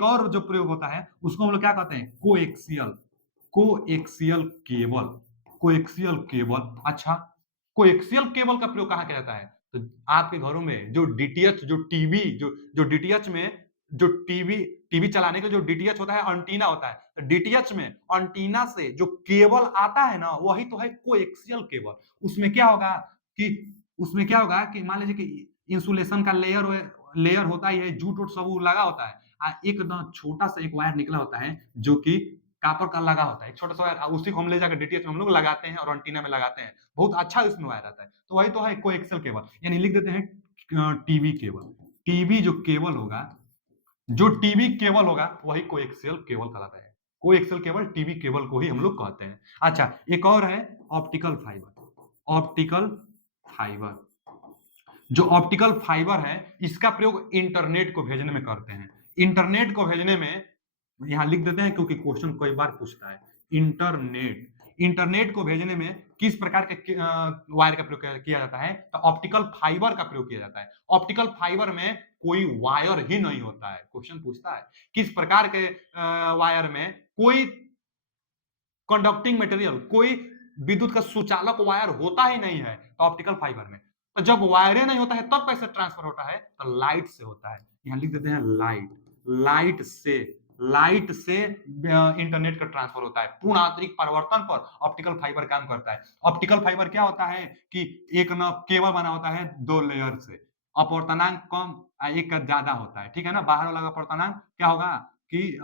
और जो प्रयोग होता है उसको हम लोग क्या कहते हैं? Coaxial, coaxial cable, coaxial cable. अच्छा, कोएक्सियल केबल का प्रयोग कहां किया जाता है? तो आपके घरों में जो डीटीएच, जो टीवी, जो डीटीएच में जो टीवी टीवी चलाने के लिए जो डीटीएच होता है, एंटीना होता है, तो डीटीएच में एंटीना से जो केबल आता है ना, वही तो है कोएक्सियल केबल। उसमें क्या होगा कि उसमें क्या होगा कि मान लीजिए कि इंसुलेशन का लेयर होता ही है, जूट वूट सब लगा होता है, एकदम छोटा सा एक वायर निकला होता है जो कि कॉपर का लगा होता है, एक छोटा सा वायर, उसी को हम ले जाकर डीटीएच में हम लोग लगाते हैं और एंटीना में लगाते हैं। बहुत अच्छा उसमें वायर आता है। तो वही तो है कोएक्सियल केबल, यानी लिख देते हैं टीवी केबल। टीवी जो केबल होगा, जो टीवी केबल होगा वही कोएक्सियल केबल कहलाता है। कोएक्सियल केबल टीवी केबल को ही हम लोग कहते हैं। अच्छा, एक और है ऑप्टिकल फाइबर, ऑप्टिकल फाइबर। जो ऑप्टिकल फाइबर है इसका प्रयोग इंटरनेट को भेजने में करते हैं। इंटरनेट को भेजने में यहां लिख देते हैं क्योंकि क्वेश्चन कई बार पूछता है। इंटरनेट, इंटरनेट को भेजने में किस प्रकार के वायर का प्रयोग किया जाता है? तो ऑप्टिकल फाइबर का प्रयोग किया जाता है। ऑप्टिकल फाइबर में कोई वायर ही नहीं होता है। क्वेश्चन पूछता है किस प्रकार के वायर में कोई कंडक्टिंग मटेरियल, कोई विद्युत का सुचालक वायर होता ही नहीं है, तो ऑप्टिकल फाइबर में। तो जब वायरें नहीं होता है तब कैसे ट्रांसफर होता है? तो लाइट से होता है। यहां लिख देते हैं लाइट, लाइट से, लाइट से इंटरनेट का ट्रांसफर होता है। पूर्ण आंतरिक परिवर्तन पर ऑप्टिकल फाइबर काम करता है। ऑप्टिकल फाइबर क्या होता है कि एक न केबल बना होता है 2 लेयर से, अपवर्तनांक कम, एक का ज्यादा होता है, ठीक है ना। बाहर वाला अपवर्तनांक क्या होगा कि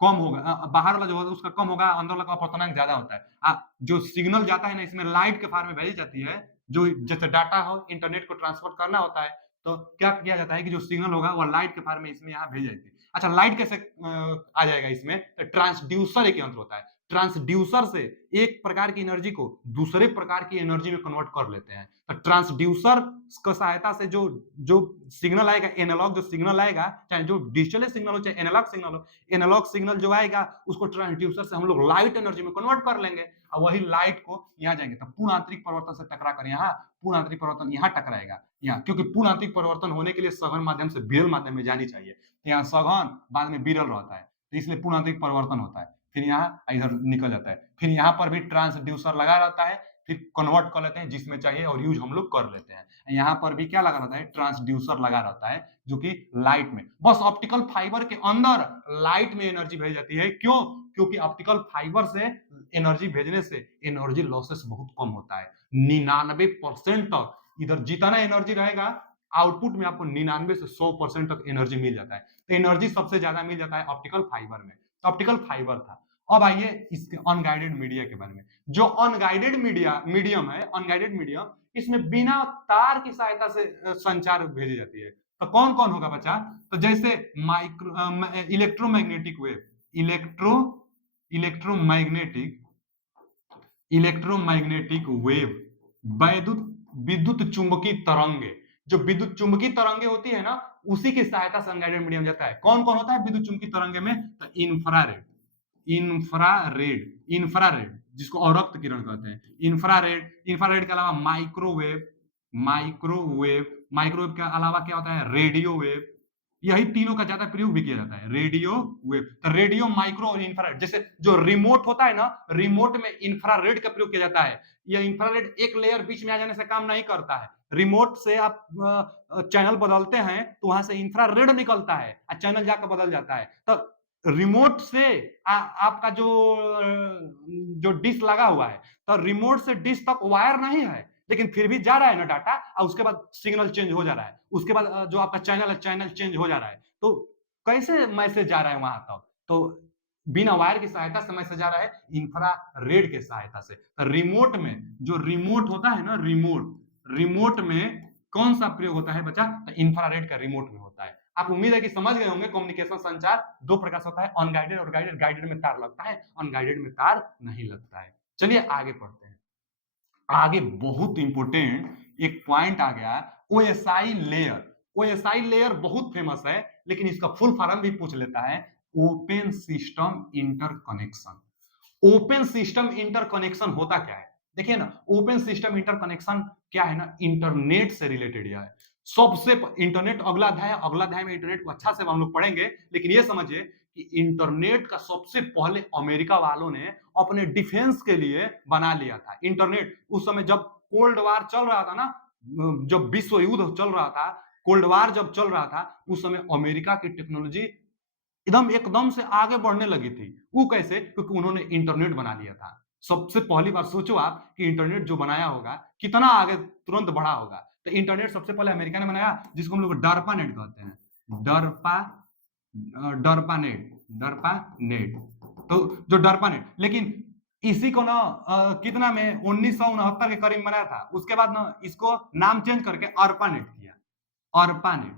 कम होगा, बाहर वाला जो होगा उसका कम होगा, अंदर वाला का अपवर्तनांक ज्यादा होता है। जो सिग्नल जाता है ना, इसमें लाइट के फॉर्म में भेजी जाती है। जो जैसे डाटा हो, इंटरनेट को ट्रांसफर करना होता है, तो क्या किया जाता है कि जो सिग्नल होगा वो लाइट के फॉर्म में इसमें यहाँ भेज जाती है। अच्छा, लाइट कैसे आ जाएगा इसमें? तो ट्रांसड्यूसर एक यंत्र होता है। ट्रांसड्यूसर से एक प्रकार की एनर्जी को दूसरे प्रकार की एनर्जी में कन्वर्ट कर लेते हैं। तो ट्रांसड्यूसर की सहायता से जो जो सिग्नल आएगा, एनालॉग जो सिग्नल आएगा, चाहे जो डिजिटल सिग्नल हो चाहे एनालॉग सिग्नल हो, एनालॉग सिग्नल जो आएगा उसको ट्रांसड्यूसर से हम लोग लाइट एनर्जी में कन्वर्ट कर लेंगे और वही लाइट को यहाँ जाएंगे। तो पूर्ण आंतरिक परिवर्तन से टकरा कर यहाँ पूर्ण आंतरिक परिवर्तन यहाँ टकराएगा यहाँ, क्योंकि पूर्ण आंतरिक परिवर्तन होने के लिए सघन माध्यम से विरल माध्यम में जानी चाहिए। यहाँ सघन बाद में विरल रहता है, तो इसलिए पूर्ण आंतरिक परिवर्तन होता है। फिर यहाँ इधर निकल जाता है, फिर यहाँ पर भी ट्रांसड्यूसर लगा रहता है, फिर कन्वर्ट कर लेते हैं जिसमें चाहिए और यूज हम लोग कर लेते हैं। यहाँ पर भी क्या लगा रहता है, ट्रांसड्यूसर लगा रहता है जो कि लाइट में, बस ऑप्टिकल फाइबर के अंदर लाइट में एनर्जी भेजी जाती है। क्यों? क्योंकि ऑप्टिकल फाइबर से एनर्जी भेजने से एनर्जी लॉसेस बहुत कम होता है। 99% तक इधर जितना एनर्जी रहेगा आउटपुट में आपको 99 से 100% तक एनर्जी मिल जाता है। तो एनर्जी सबसे ज्यादा मिल जाता है ऑप्टिकल फाइबर में। ऑप्टिकल फाइबर था। अब आइए इसके अनगाइडेड मीडिया के बारे में। जो अनगाइडेड मीडियम है, अनगाइडेड मीडियम, इसमें बिना तार की सहायता से संचार भेजी जाती है। तो कौन कौन होगा बच्चा? तो जैसे electromagnetic wave, electromagnetic electromagnetic wave, वैद्युत विद्युत चुंबकीय तरंगे, जो विद्युत चुंबकीय तरंगे होती है ना, उसी की सहायता से अनगाइडेड मीडियम जाता है। कौन कौन होता है विद्युत चुंबकीय तरंगे में? तो इंफ्रारेड, इंफ्रारेड जिसको अवरक्त किरण कहते हैं, इंफ्रारेड, इंफ्रारेड के अलावा माइक्रोवेव, माइक्रोवेव के अलावा क्या होता है? Radio wave. यही तीनों का ज्यादा प्रयोग भी किया जाता है, रेडियो वेव। तो रेडियो, माइक्रो और इंफ्रारेड, जैसे जो रिमोट होता है ना, रिमोट में इंफ्रारेड का प्रयोग किया जाता है। यह इंफ्रारेड एक लेयर बीच में आ जाने से काम नहीं करता है। रिमोट से आप चैनल बदलते हैं तो वहां से इंफ्रारेड निकलता है और चैनल जाकर बदल जाता है। तो रिमोट से आपका जो डिश लगा हुआ है, तो रिमोट से डिश तक वायर नहीं है, लेकिन फिर भी जा रहा है ना डाटा, और उसके बाद सिग्नल चेंज हो जा रहा है, उसके बाद जो आपका चैनल है, चैनल चेंज हो जा रहा है। तो कैसे मैसेज जा रहा है वहां तक? तो बिना वायर की सहायता से मैसेज जा रहा है इंफ्रारेड के सहायता से। रिमोट में जो रिमोट होता है ना, रिमोट में कौन सा प्रयोग होता है बच्चा? तो इंफ्रारेड का रिमोट में होता है। आप उम्मीद है कि समझ गए होंगे कम्युनिकेशन संचार दो प्रकार से होता है, अनगाइडेड और गाइडेड। गाइडेड में तार लगता है, अनगाइडेड में तार नहीं लगता है। चलिए आगे पढ़ते हैं। आगे बहुत इंपोर्टेंट एक पॉइंट आ गया, ओएसआई लेयर। ओएसआई लेयर बहुत फेमस है, लेकिन इसका फुल फॉर्म भी पूछ लेता है, open system interconnection. Open system interconnection होता क्या है? देखिए ना, ओपन सिस्टम इंटरकनेक्शन क्या है ना, इंटरनेट से रिलेटेड है। सबसे इंटरनेट अगला अध्याय, अगला अध्याय में इंटरनेट को अच्छा से हम लोग पढ़ेंगे, लेकिन ये समझिए कि इंटरनेट का सबसे पहले अमेरिका वालों ने अपने डिफेंस के लिए बना लिया था। इंटरनेट उस समय जब कोल्ड वार चल रहा था ना, जब विश्व युद्ध चल रहा था, कोल्ड वार जब चल रहा था, उस समय अमेरिका की टेक्नोलॉजी एकदम से आगे बढ़ने लगी थी। वो कैसे? क्योंकि उन्होंने इंटरनेट बना लिया था। सबसे पहली बार सोचो आप कि इंटरनेट जो बनाया होगा कितना आगे तुरंत बढ़ा होगा। तो इंटरनेट सबसे पहले अमेरिका ने बनाया, जिसको हम लोग डरपा नेट कहते हैं। डरपा डरपा नेट, डरपा नेट। तो जो डरपा नेट, लेकिन इसी को ना कितना में 1969 के करीब बनाया था। उसके बाद ना इसको नाम चेंज करके अर्पा नेट किया। Arpa net,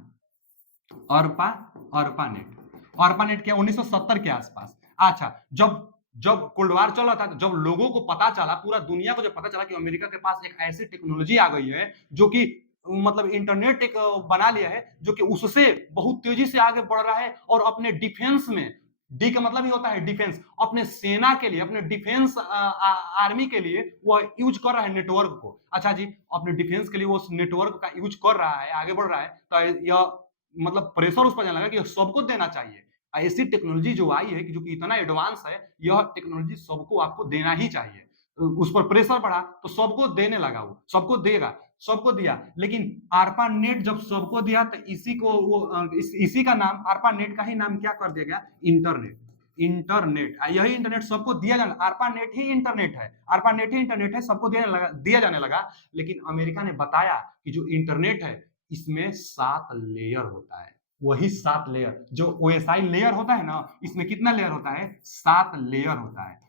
Arpa Arpa net, Arpa net किया 1970 के आसपास। अच्छा, जब जब कोल्ड वार चल रहा था, जब लोगों को पता चला, पूरा दुनिया को जब पता चला कि अमेरिका के पास एक ऐसी टेक्नोलॉजी आ गई है जो कि मतलब इंटरनेट एक बना लिया है, जो कि उससे बहुत तेजी से आगे बढ़ रहा है और अपने डिफेंस में, डी का मतलब ही होता है डिफेंस, अपने सेना के लिए, अपने डिफेंस आर्मी के लिए वह यूज कर रहा है नेटवर्क को। अच्छा जी, अपने डिफेंस के लिए वो उस नेटवर्क का यूज कर रहा है, आगे बढ़ रहा है, तो यह मतलब प्रेशर उस पर जाने लगा कि सबको देना चाहिए। ऐसी टेक्नोलॉजी जो आई है कि जो कि इतना एडवांस है, यह टेक्नोलॉजी सबको आपको देना ही चाहिए। उस पर प्रेशर बढ़ा तो सबको देने लगा, वो सबको देगा, सबको दिया। लेकिन आरपा नेट जब सबको दिया तो इसी को वो इसी का नाम, आरपा नेट का ही नाम क्या कर दिया गया? इंटरनेट। इंटरनेट, यही इंटरनेट सबको दिया जाना, आरपा नेट ही इंटरनेट है, आरपा नेट ही इंटरनेट है, सबको दिया जाने लगा। लेकिन अमेरिका ने बताया कि जो इंटरनेट है इसमें 7 लेयर होता है। वही 7 लेयर, जो ओएसआई लेयर होता है ना, इसमें कितना लेयर होता है? 7 लेयर होता है।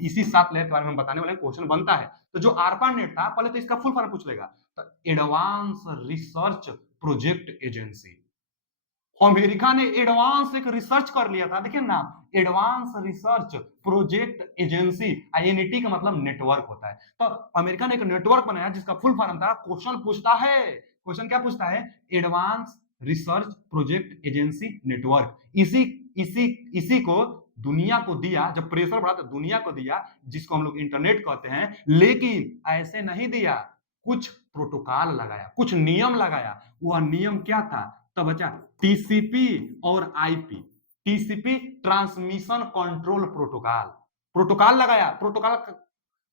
इसी 7 लेयर के बारे में हम बताने वाले, क्वेश्चन बनता है। तो जो आरपा नेट था, पहले तो इसका फुल फॉर्म पूछ लेगा। तो advance research project agency. America ने एडवांस एक रिसर्च कर लिया था, देखिए नाम, एडवांस रिसर्च प्रोजेक्ट एजेंसी। आईएनईटी का मतलब नेटवर्क होता है। तो अमेरिका ने एक नेटवर्क बनाया जिसका फुल फॉर्म था, क्वेश्चन पूछता है, क्वेश्चन क्या पूछता है? Advance research project agency network. इसी इसी इसी को दुनिया को दिया, जब प्रेशर बढ़ा तो दुनिया को दिया, जिसको हम लोग इंटरनेट कहते हैं। लेकिन ऐसे नहीं दिया, कुछ प्रोटोकॉल लगाया, कुछ नियम लगाया। वह नियम क्या था? तो बच्चा टीसीपी और IP, TCP transmission control protocol. Protocol लगाया, प्रोटोकॉल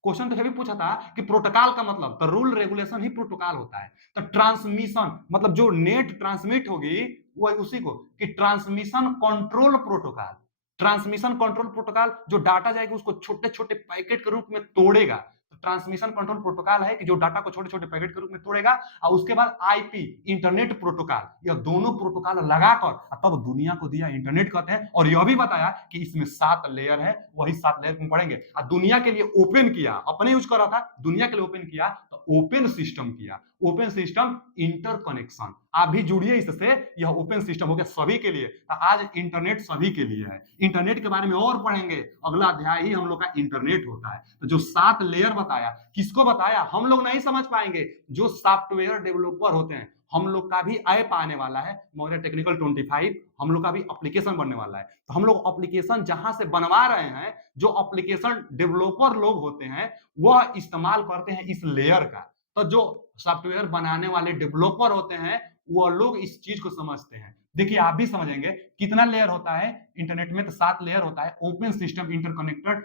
क्वेश्चन तो ये भी पूछा था कि प्रोटोकॉल का मतलब तो रूल रेगुलेशन ही प्रोटोकॉल होता है। तो ट्रांसमिशन मतलब जो नेट ट्रांसमिट होगी वो उसी को कि transmission control protocol. Transmission control protocol जो डाटा जाएगा उसको छोटे छोटे पैकेट के रूप में तोड़ेगा। तो ट्रांसमिशन कंट्रोल प्रोटोकॉल है कि जो डाटा को छोटे छोटे पैकेट के रूप में तोड़ेगा और उसके बाद आईपी इंटरनेट प्रोटोकॉल, यह दोनों प्रोटोकॉल लगाकर तब दुनिया को दिया इंटरनेट कहते हैं। और यह भी बताया कि इसमें 7 लेयर है, वही 7 लेयर में पढ़ेंगे। और दुनिया के लिए ओपन किया, अपने यूज कर रहा था, दुनिया के लिए ओपन किया तो ओपन सिस्टम किया। ओपन सिस्टम इंटरकनेक्शन, आप भी जुड़िए इससे, यह ओपन सिस्टम हो गया सभी के लिए। तो आज इंटरनेट सभी के लिए है। इंटरनेट के बारे में और पढ़ेंगे, अगला अध्याय ही हम लोग का इंटरनेट होता है। तो जो 7 लेयर बताया, किसको बताया हम लोग नहीं समझ पाएंगे, जो सॉफ्टवेयर डेवलपर होते हैं। हम लोग का भी ऐप आने वाला है मौर्य टेक्निकल 25, हम लोग का भी एप्लीकेशन बनने वाला है। तो हम लोग एप्लीकेशन जहां से बनवा रहे हैं, जो एप्लीकेशन डेवलपर लोग होते हैं वह इस्तेमाल करते हैं इस लेयर का। तो जो सॉफ्टवेयर बनाने वाले डेवलपर होते हैं वह लोग इस चीज को समझते हैं। देखिए आप भी समझेंगे कितना लेयर होता है इंटरनेट में, तो 7 लेयर होता है। Open system interconnected,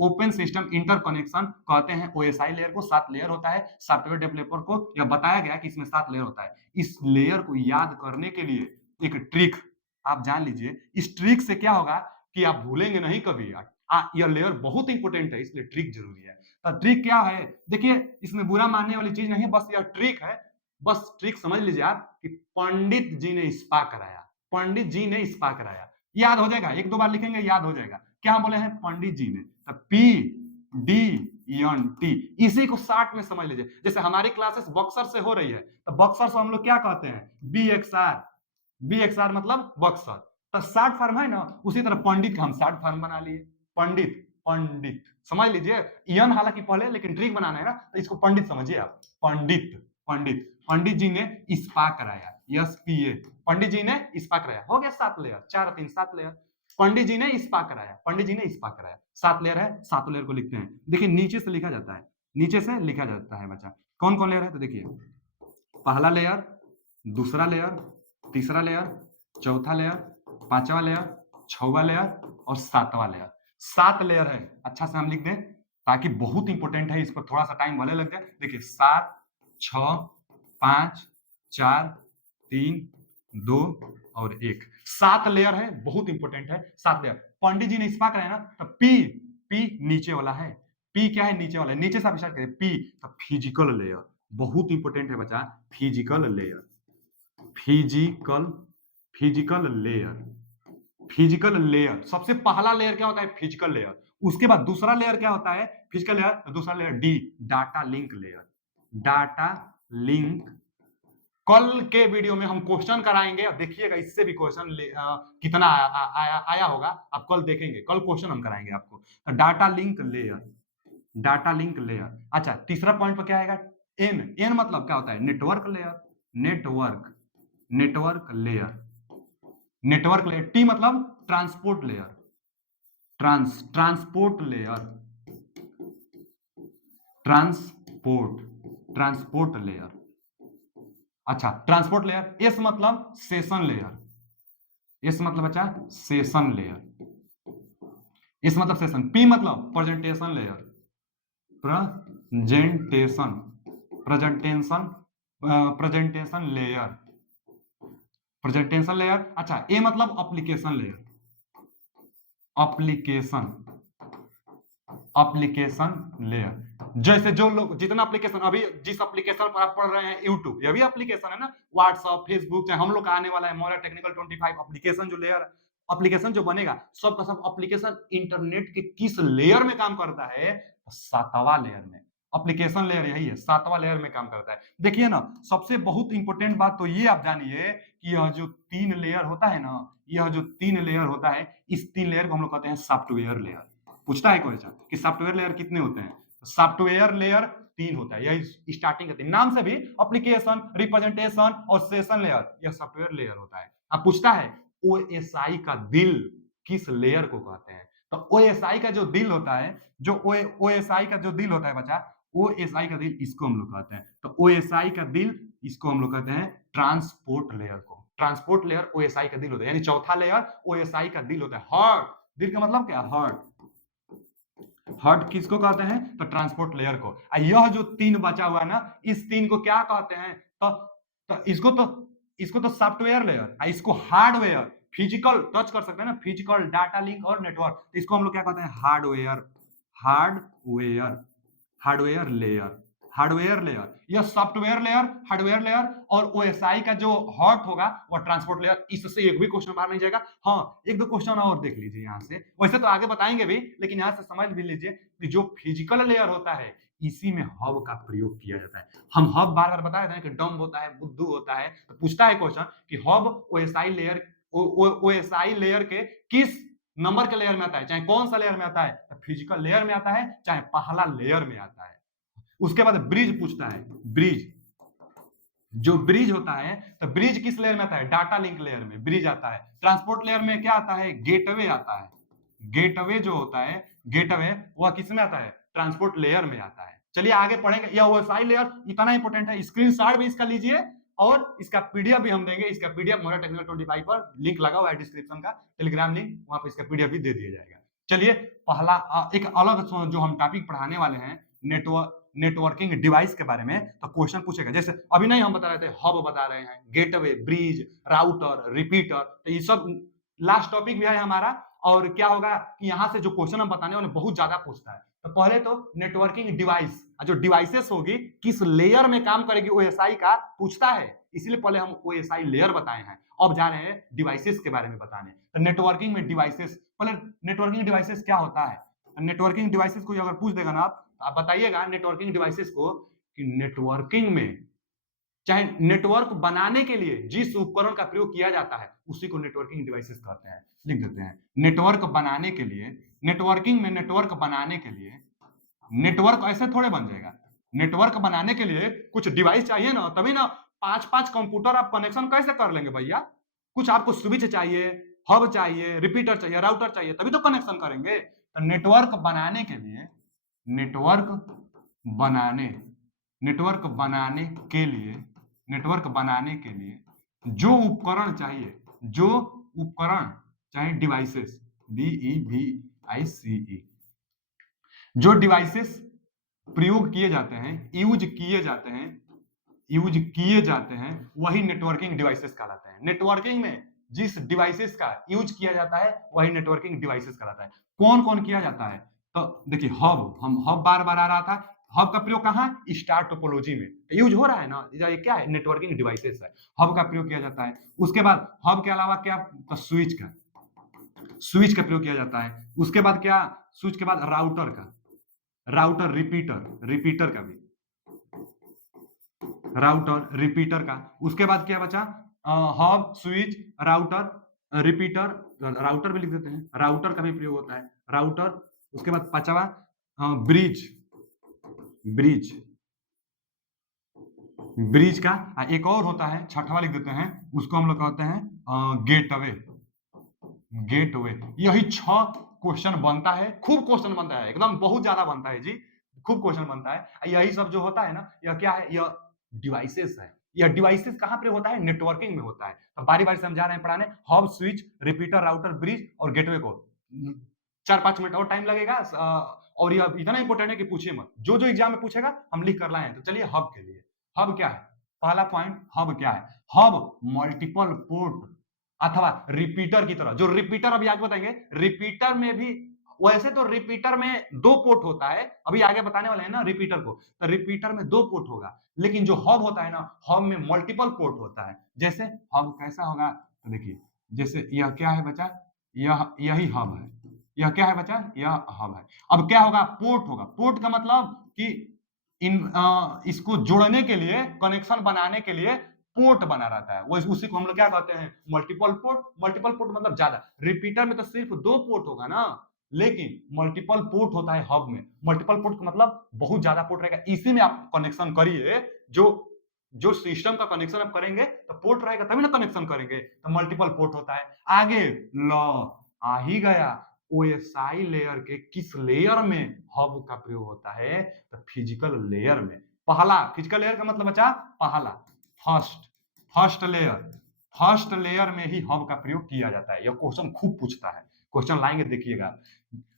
open system interconnection कहते हैं ओएसआई लेयर को। 7 लेयर होता है। सॉफ्टवेयर डेवलपर को यह बताया गया कि इसमें 7 लेयर होता है। इस लेयर को याद करने के लिए एक ट्रिक आप जान लीजिए। इस ट्रिक से क्या होगा कि आप भूलेंगे नहीं कभी। यह लेयर बहुत इंपॉर्टेंट है, इसलिए ट्रिक जरूरी है। तो ट्रिक क्या है, देखिए इसमें बुरा मानने वाली चीज नहीं है, बस यह ट्रिक है। बस ट्रिक समझ लीजिए आप कि पंडित जी ने स्पा कराया, पंडित जी ने स्पा कराया। याद हो जाएगा, एक दो बार लिखेंगे याद हो जाएगा। क्या बोले हैं पंडित जी ने, तो PDNT, इसी को शॉर्ट में समझ लीजिए। जैसे हमारी क्लासेस बक्सर से हो रही है तो बक्सर से हम लोग क्या कहते हैं, BXR। BXR मतलब बक्सर। तो शॉर्ट फॉर्म है ना, उसी तरह पंडित का हम शॉर्ट फॉर्म बना लिए, पंडित। पंडित समझ लीजिए, यन हालांकि पहले, लेकिन ट्रिक बनाना है ना तो इसको पंडित समझिए आप। पंडित, पंडित, पंडित जी ने स्पा कराया, SPA। पंडित जी ने स्पा कराया, हो गया 7 लेयर, 4 3 7 लेयर। पंडित जी ने स्पा कराया, पंडित जी ने स्पा कराया, 7 लेयर है। 7 लेयर को लिखते हैं। देखिए नीचे से लिखा जाता है, नीचे से लिखा जाता है बच्चा। कौन कौन लेयर है तो देखिए, पहला लेयर, दूसरा लेयर, तीसरा लेयर, चौथा लेयर, पांचवा लेयर, छठवां लेयर और 7वां लेयर। 7 लेयर है, अच्छा से हम लिख दें ताकि बहुत इंपॉर्टेंट है, इस पर थोड़ा सा टाइम भले लग जाए। देखिए 7 6 5 4 3 2 और 1, 7 लेयर है, बहुत इंपॉर्टेंट है 7 लेयर। पंडित जी ने स्पा कराया ना, तो पी नीचे वाला है। पी क्या है, नीचे वाला है, नीचे से आप स्टार्ट करें। पी तो फिजिकल लेयर, बहुत इंपॉर्टेंट है बच्चा, physical layer. Physical, physical layer, physical layer. सबसे पहला लेयर क्या होता है, फिजिकल लेयर। उसके बाद दूसरा लेयर क्या होता है, फिजिकल लेयर। दूसरा layer D, data link layer. Data link, कल के वीडियो में हम क्वेश्चन कराएंगे और देखिएगा इससे भी क्वेश्चन कितना आया होगा, आप कल देखेंगे, कल क्वेश्चन हम कराएंगे आपको। तो data link layer, data link layer. अच्छा तीसरा पॉइंट पर क्या आएगा, एन। एन मतलब क्या होता है, network layer, network, network layer, network layer. T मतलब transport layer, transport layer, transport, transport layer. अच्छा ट्रांसपोर्ट लेयर। एस मतलब सेशन लेयर, एस मतलब बच्चा सेशन लेयर, एस मतलब सेशन। पी मतलब presentation layer, presentation, presentation, presentation layer, presentation layer. अच्छा A मतलब application layer, application, application layer. जैसे जो लोग जितना एप्लीकेशन, अभी जिस एप्लीकेशन पर आप पढ़ रहे हैं यूट्यूब, ये भी एप्लीकेशन है ना, व्हाट्सएप, फेसबुक, चाहे हम लोग का आने वाला है मौर्य टेक्निकल 25 एप्लीकेशन, जो लेयर एप्लीकेशन जो बनेगा सब का सब एप्लीकेशन इंटरनेट के किस लेयर में काम करता है, 7वां लेयर में। एप्लीकेशन लेयर यही है, 7वां लेयर में काम करता है। देखिए ना, सबसे बहुत इंपॉर्टेंट बात तो ये आप जानिए कि यह जो 3 लेयर होता है ना, यह जो 3 लेयर होता है, इस 3 लेयर को हम लोग कहते हैं सॉफ्टवेयर लेयर। पूछता है क्वेश्चन कि सॉफ्टवेयर लेयर कितने होते हैं, सॉफ्टवेयर लेयर 3 होता है। यही स्टार्टिंग करते हैं नाम से भी, एप्लीकेशन, रिप्रेजेंटेशन और सेशन लेयर, यह सॉफ्टवेयर लेयर होता है। अब पूछता है ओएसआई का दिल किस लेयर को कहते हैं, तो ओएसआई का जो दिल होता है, जो ओएसआई का जो दिल होता है बच्चा, ओएसआई का दिल इसको हम लोग कहते हैं। तो ओएसआई का दिल इसको हम लोग कहते हैं ट्रांसपोर्ट लेयर को। ट्रांसपोर्ट लेयर ओएसआई का दिल होता है, यानी चौथा लेयर ओएसआई का दिल होता है। हार्ट, दिल का मतलब क्या? हार्ट। हार्ट किसको कहते हैं? तो ट्रांसपोर्ट लेयर को। यह जो तीन बचा हुआ है ना, इस तीन को क्या कहते हैं? इसको तो सॉफ्टवेयर लेयर, इसको हार्डवेयर, फिजिकल टच कर सकते हैं ना, फिजिकल डाटा लिंक और नेटवर्क, तो इसको हम लोग क्या कहते हैं? Hardware. Hardware, hardware layer, hardware layer, यह सॉफ्टवेयर लेयर, हार्डवेयर लेयर, और ओएसआई का जो हार्ट होगा वह ट्रांसपोर्ट लेयर। इससे एक भी क्वेश्चन बाहर नहीं जाएगा। हाँ, एक दो क्वेश्चन और देख लीजिए यहाँ से, वैसे तो आगे बताएंगे भी, लेकिन यहाँ से समझ भी लीजिए कि जो फिजिकल लेयर होता है इसी में हब का प्रयोग किया जाता है। हम हब बार बार बता रहे हैं कि डम्ब होता है, बुद्धू होता है, तो पूछता है क्वेश्चन कि hub OSI layer, OSI layer के किस नंबर के लेयर में आता है, चाहे कौन सा लेयर में आता है, फिजिकल लेयर में आता है, चाहे पहला लेयर में आता है। उसके बाद ब्रिज पूछता है, ब्रिज, जो ब्रिज होता है, तो ब्रिज किस लेयर में आता है? डाटा लिंक लेयर में ब्रिज आता है। ट्रांसपोर्ट लेयर में क्या आता है? गेटवे आता है। गेटवे जो होता है, गेटवे वह किस में आता है? ट्रांसपोर्ट लेयर में आता है। चलिए आगे पढ़ेंगे। यह वाईफाई लेयर इतना इंपॉर्टेंट है, स्क्रीनशॉट भी इसका लीजिए और इसका पीडीएफ भी हम देंगे। इसका पीडीएफ मोरा टेक्निकल 25 पर लिंक लगा हुआ है डिस्क्रिप्शन का, टेलीग्राम लिंक, वहां पर इसका पीडीएफ भी दे दिया जाएगा। चलिए पहला एक अलग जो हम टॉपिक पढ़ाने वाले हैं, नेटवर्किंग डिवाइस के बारे में, तो क्वेश्चन पूछेगा। जैसे अभी नहीं हम बता रहे थे, हब बता रहे हैं, गेटवे, ब्रिज, राउटर, रिपीटर, तो ये सब लास्ट टॉपिक भी है हमारा। और क्या होगा कि यहाँ से जो क्वेश्चन हम बताने वाले बहुत ज्यादा पूछता है। तो पहले तो नेटवर्किंग डिवाइस, जो डिवाइसेस होगी किस लेयर में काम करेगी ओएसआई का पूछता है, इसीलिए पहले हम ओएसआई लेयर बताए हैं। अब जा रहे हैं डिवाइसेस के बारे में बताने। तो नेटवर्किंग में डिवाइसेस, पहले नेटवर्किंग डिवाइसेस क्या होता है? नेटवर्किंग डिवाइसेस को अगर पूछ देगा ना आप बताइएगा नेटवर्किंग डिवाइसेस को कि नेटवर्किंग में चाहे नेटवर्क बनाने के लिए जिस उपकरण का प्रयोग किया जाता है उसी को नेटवर्किंग डिवाइसेस कहते हैं। लिख देते हैं, नेटवर्क बनाने के लिए, नेटवर्किंग में नेटवर्क बनाने के लिए, नेटवर्क ऐसे थोड़े बन जाएगा। नेटवर्क बनाने के लिए कुछ डिवाइस चाहिए ना, तभी ना 5-5 कंप्यूटर आप कनेक्शन कैसे कर लेंगे भैया? कुछ आपको स्विच चाहिए, हब चाहिए, रिपीटर चाहिए, राउटर चाहिए, तभी तो कनेक्शन करेंगे। तो नेटवर्क बनाने के लिए, नेटवर्क बनाने, नेटवर्क बनाने के लिए, नेटवर्क बनाने के लिए जो उपकरण चाहिए, जो उपकरण चाहे डिवाइसेस, DEVICE, जो डिवाइसेस प्रयोग किए जाते हैं, यूज किए जाते हैं, यूज किए जाते हैं, वही नेटवर्किंग डिवाइसेस कहलाते हैं। नेटवर्किंग में जिस डिवाइसेस का यूज किया जाता है वही नेटवर्किंग डिवाइसेस कहलाता है। कौन कौन किया जाता है? तो देखिए हब, हम हब बार बार आ रहा था, हब का प्रयोग कहाँ? स्टार टोपोलॉजी में यूज हो रहा है ना, ये क्या है? नेटवर्किंग डिवाइसेस है, हब का प्रयोग किया जाता है। उसके बाद हब के अलावा क्या? तो स्विच का, स्विच का प्रयोग किया जाता है। उसके बाद क्या? स्विच के बाद राउटर का, राउटर, रिपीटर, रिपीटर का भी, राउटर, रिपीटर का। उसके बाद क्या बचा? Hub, switch, router, repeater, router भी लिख देते हैं, राउटर का भी प्रयोग होता है, राउटर। उसके बाद पांचवा ब्रिज, ब्रिज, ब्रिज का एक और होता है, छठवा लिख देते हैं, उसको हम लोग कहते हैं गेटवे, गेटवे। यही 6 क्वेश्चन बनता है, खूब क्वेश्चन बनता है, एकदम बहुत ज्यादा बनता है जी, खूब क्वेश्चन बनता है। यही सब जो होता है ना, यह क्या है? यह डिवाइसेस है। यह डिवाइसेस कहां पे होता है? नेटवर्किंग में होता है। तो बारी बारी से हम जा रहे हैं पढ़ाने, hub, switch, repeater, router, bridge और गेटवे को। 4-5 मिनट और टाइम लगेगा। और यह इतना इंपॉर्टेंट है कि पूछिए मत, जो जो एग्जाम में पूछेगा हम लिख कर लाए हैं। तो चलिए हब के लिए, हब क्या है? पहला पॉइंट, हब क्या है? हब मल्टीपल पोर्ट अथवा रिपीटर की तरह, जो रिपीटर अभी आगे बताएंगे, रिपीटर में भी, वैसे तो रिपीटर में 2 पोर्ट होता है, अभी आगे बताने वाले हैं ना रिपीटर को, तो रिपीटर में 2 पोर्ट होगा, लेकिन जो हब होता है ना, हब में मल्टीपल पोर्ट होता है। जैसे हब कैसा होगा? तो देखिए, जैसे यह क्या है बच्चा? यही हब है। यह क्या है बच्चा? यह हब है। अब क्या होगा? पोर्ट होगा। पोर्ट का मतलब कि इसको जोड़ने के लिए, कनेक्शन बनाने के लिए पोर्ट बना रहता है, वो उसी को हम लोग क्या कहते हैं? Multiple port. मल्टीपल पोर्ट मतलब ज्यादा। रिपीटर में तो सिर्फ 2 पोर्ट होगा ना, लेकिन मल्टीपल पोर्ट होता है हब में। मल्टीपल पोर्ट का मतलब बहुत ज्यादा पोर्ट रहेगा, इसी में आप कनेक्शन करिए। जो सिस्टम का कनेक्शन आप करेंगे तो पोर्ट रहेगा तभी ना कनेक्शन करेंगे, तो मल्टीपल पोर्ट होता है। आगे लो आ ही गया, ओएसआई लेयर के किस लेयर में हब का प्रयोग होता है? तो फिजिकल लेयर में। पहला फिजिकल लेयर का मतलब बचा पहला, first, first layer, first layer में ही हब का प्रयोग किया जाता है। यह क्वेश्चन खूब पूछता है, क्वेश्चन लाएंगे देखिएगा।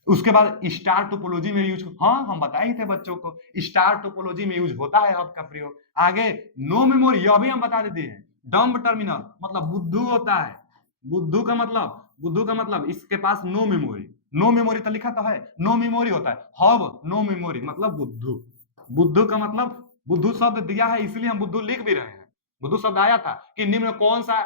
उसके बाद स्टार टोपोलॉजी में यूज, हाँ हम बताए ही थे बच्चों को, स्टार टोपोलॉजी में यूज होता है हब का प्रयोग। आगे नो मेमोरी, यह भी हम बता देते हैं। डम्ब टर्मिनल मतलब बुद्धू होता है, बुद्धू का मतलब इसके पास नो मेमोरी, नो मेमोरी तो लिखा तो है, नो मेमोरी होता है। हब नो मेमोरी मतलब बुद्धू, बुद्धू का मतलब, बुद्धू शब्द दिया है इसलिए हम बुद्धू लिख भी रहे हैं। बुद्धू शब्द आया था कि निम्न में कौन सा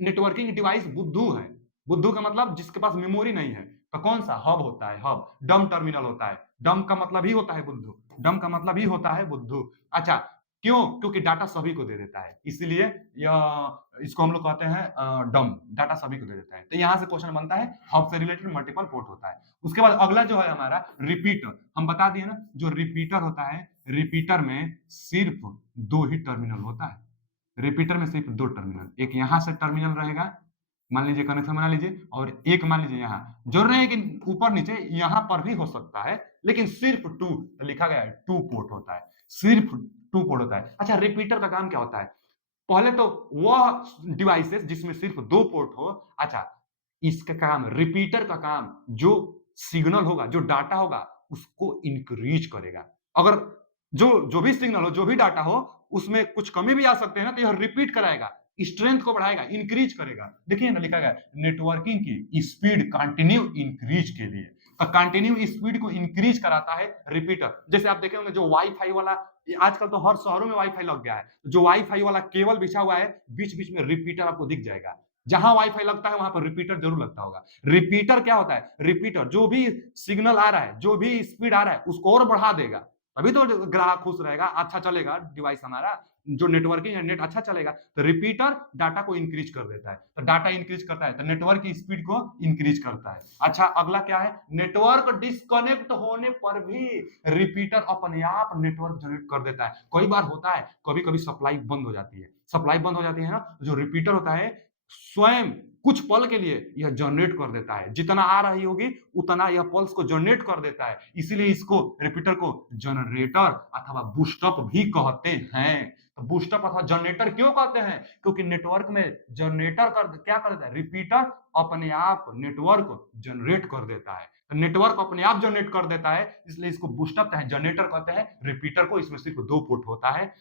नेटवर्किंग डिवाइस बुद्धू है। बुद्धू का मतलब जिसके पास मेमोरी नहीं है, तो कौन सा, हब होता है, हब। डम टर्मिनल होता है, डम का मतलब ही होता है बुद्धू, डम का मतलब ही होता है बुद्धू। अच्छा, क्यों? क्योंकि डाटा सभी को दे देता है, इसलिए यह, इसको हम लोग कहते हैं डम, डाटा सभी को दे देता है। तो यहां से क्वेश्चन बनता है हब से रिलेटेड मल्टीपल पोर्ट होता है। उसके बाद अगला जो है हमारा रिपीटर, हम बता दिए ना, जो रिपीटर होता है, रिपीटर में सिर्फ दो ही टर्मिनल होता है। रिपीटर में सिर्फ दो टर्मिनल, एक यहां से टर्मिनल रहेगा, मान लीजिए कनेक्शन बना लीजिए, और एक मान लीजिए यहाँ, जरूर नहीं कि ऊपर नीचे, यहाँ पर भी हो सकता है, लेकिन सिर्फ टू, तो लिखा गया है टू पोर्ट होता है, सिर्फ टू पोर्ट होता है। अच्छा, रिपीटर का काम क्या होता है? पहले तो वह डिवाइसेस जिसमें सिर्फ दो पोर्ट हो, अच्छा, इसका काम, रिपीटर का काम, जो सिग्नल होगा, जो डाटा होगा, उसको इंक्रीज करेगा। अगर जो जो भी सिग्नल हो, जो भी डाटा हो, उसमें कुछ कमी भी आ सकते हैं ना, तो यह रिपीट कराएगा, स्ट्रेंथ को बढ़ाएगा, इंक्रीज करेगा। देखिए ना लिखा गया नेटवर्किंग की स्पीड कंटिन्यू इंक्रीज के लिए, तो कंटिन्यू स्पीड को इंक्रीज कराता है रिपीटर। जैसे आप देखे होंगे जो वाईफाई वाला, आजकल तो हर शहरों में वाईफाई लग गया है, जो वाईफाई वाला केबल बिछा हुआ है, बीच बीच में रिपीटर आपको दिख जाएगा। जहां वाईफाई लगता है वहां पर रिपीटर जरूर लगता होगा। रिपीटर क्या होता है? रिपीटर जो भी सिग्नल आ रहा है, जो भी स्पीड आ रहा है, उसको और बढ़ा देगा, तभी तो ग्राहक खुश रहेगा, अच्छा चलेगा डिवाइस हमारा, जो नेटवर्किंग है, नेट अच्छा चलेगा। तो रिपीटर डाटा को इंक्रीज कर देता है, तो डाटा इंक्रीज करता है तो नेटवर्क की स्पीड को इंक्रीज करता है। अच्छा, अगला क्या है? नेटवर्क डिस्कनेक्ट होने पर भी रिपीटर अपने आप नेटवर्क जनरेट कर देता है। कई बार होता है, कभी कभी सप्लाई बंद हो जाती है, सप्लाई बंद हो जाती है ना, जो रिपीटर होता है स्वयं कुछ पल के लिए यह जनरेट कर देता है, जितना आ रही होगी उतना यह पल्स को जनरेट कर देता है, इसीलिए इसको, रिपीटर को जनरेटर अथवा बूस्टअप भी कहते हैं। तो बूस्टअप अथवा जनरेटर क्यों कहते हैं? क्योंकि नेटवर्क में जनरेटर कर क्या कर देता है? रिपीटर अपने आप नेटवर्क जनरेट कर देता है, तो नेटवर्क अपने आप जनरेट कर देता है, इसलिए इसको बूस्टअप जनरेटर कहते हैं। रिपीटर को, इसमें सिर्फ दो पोर्ट होता है,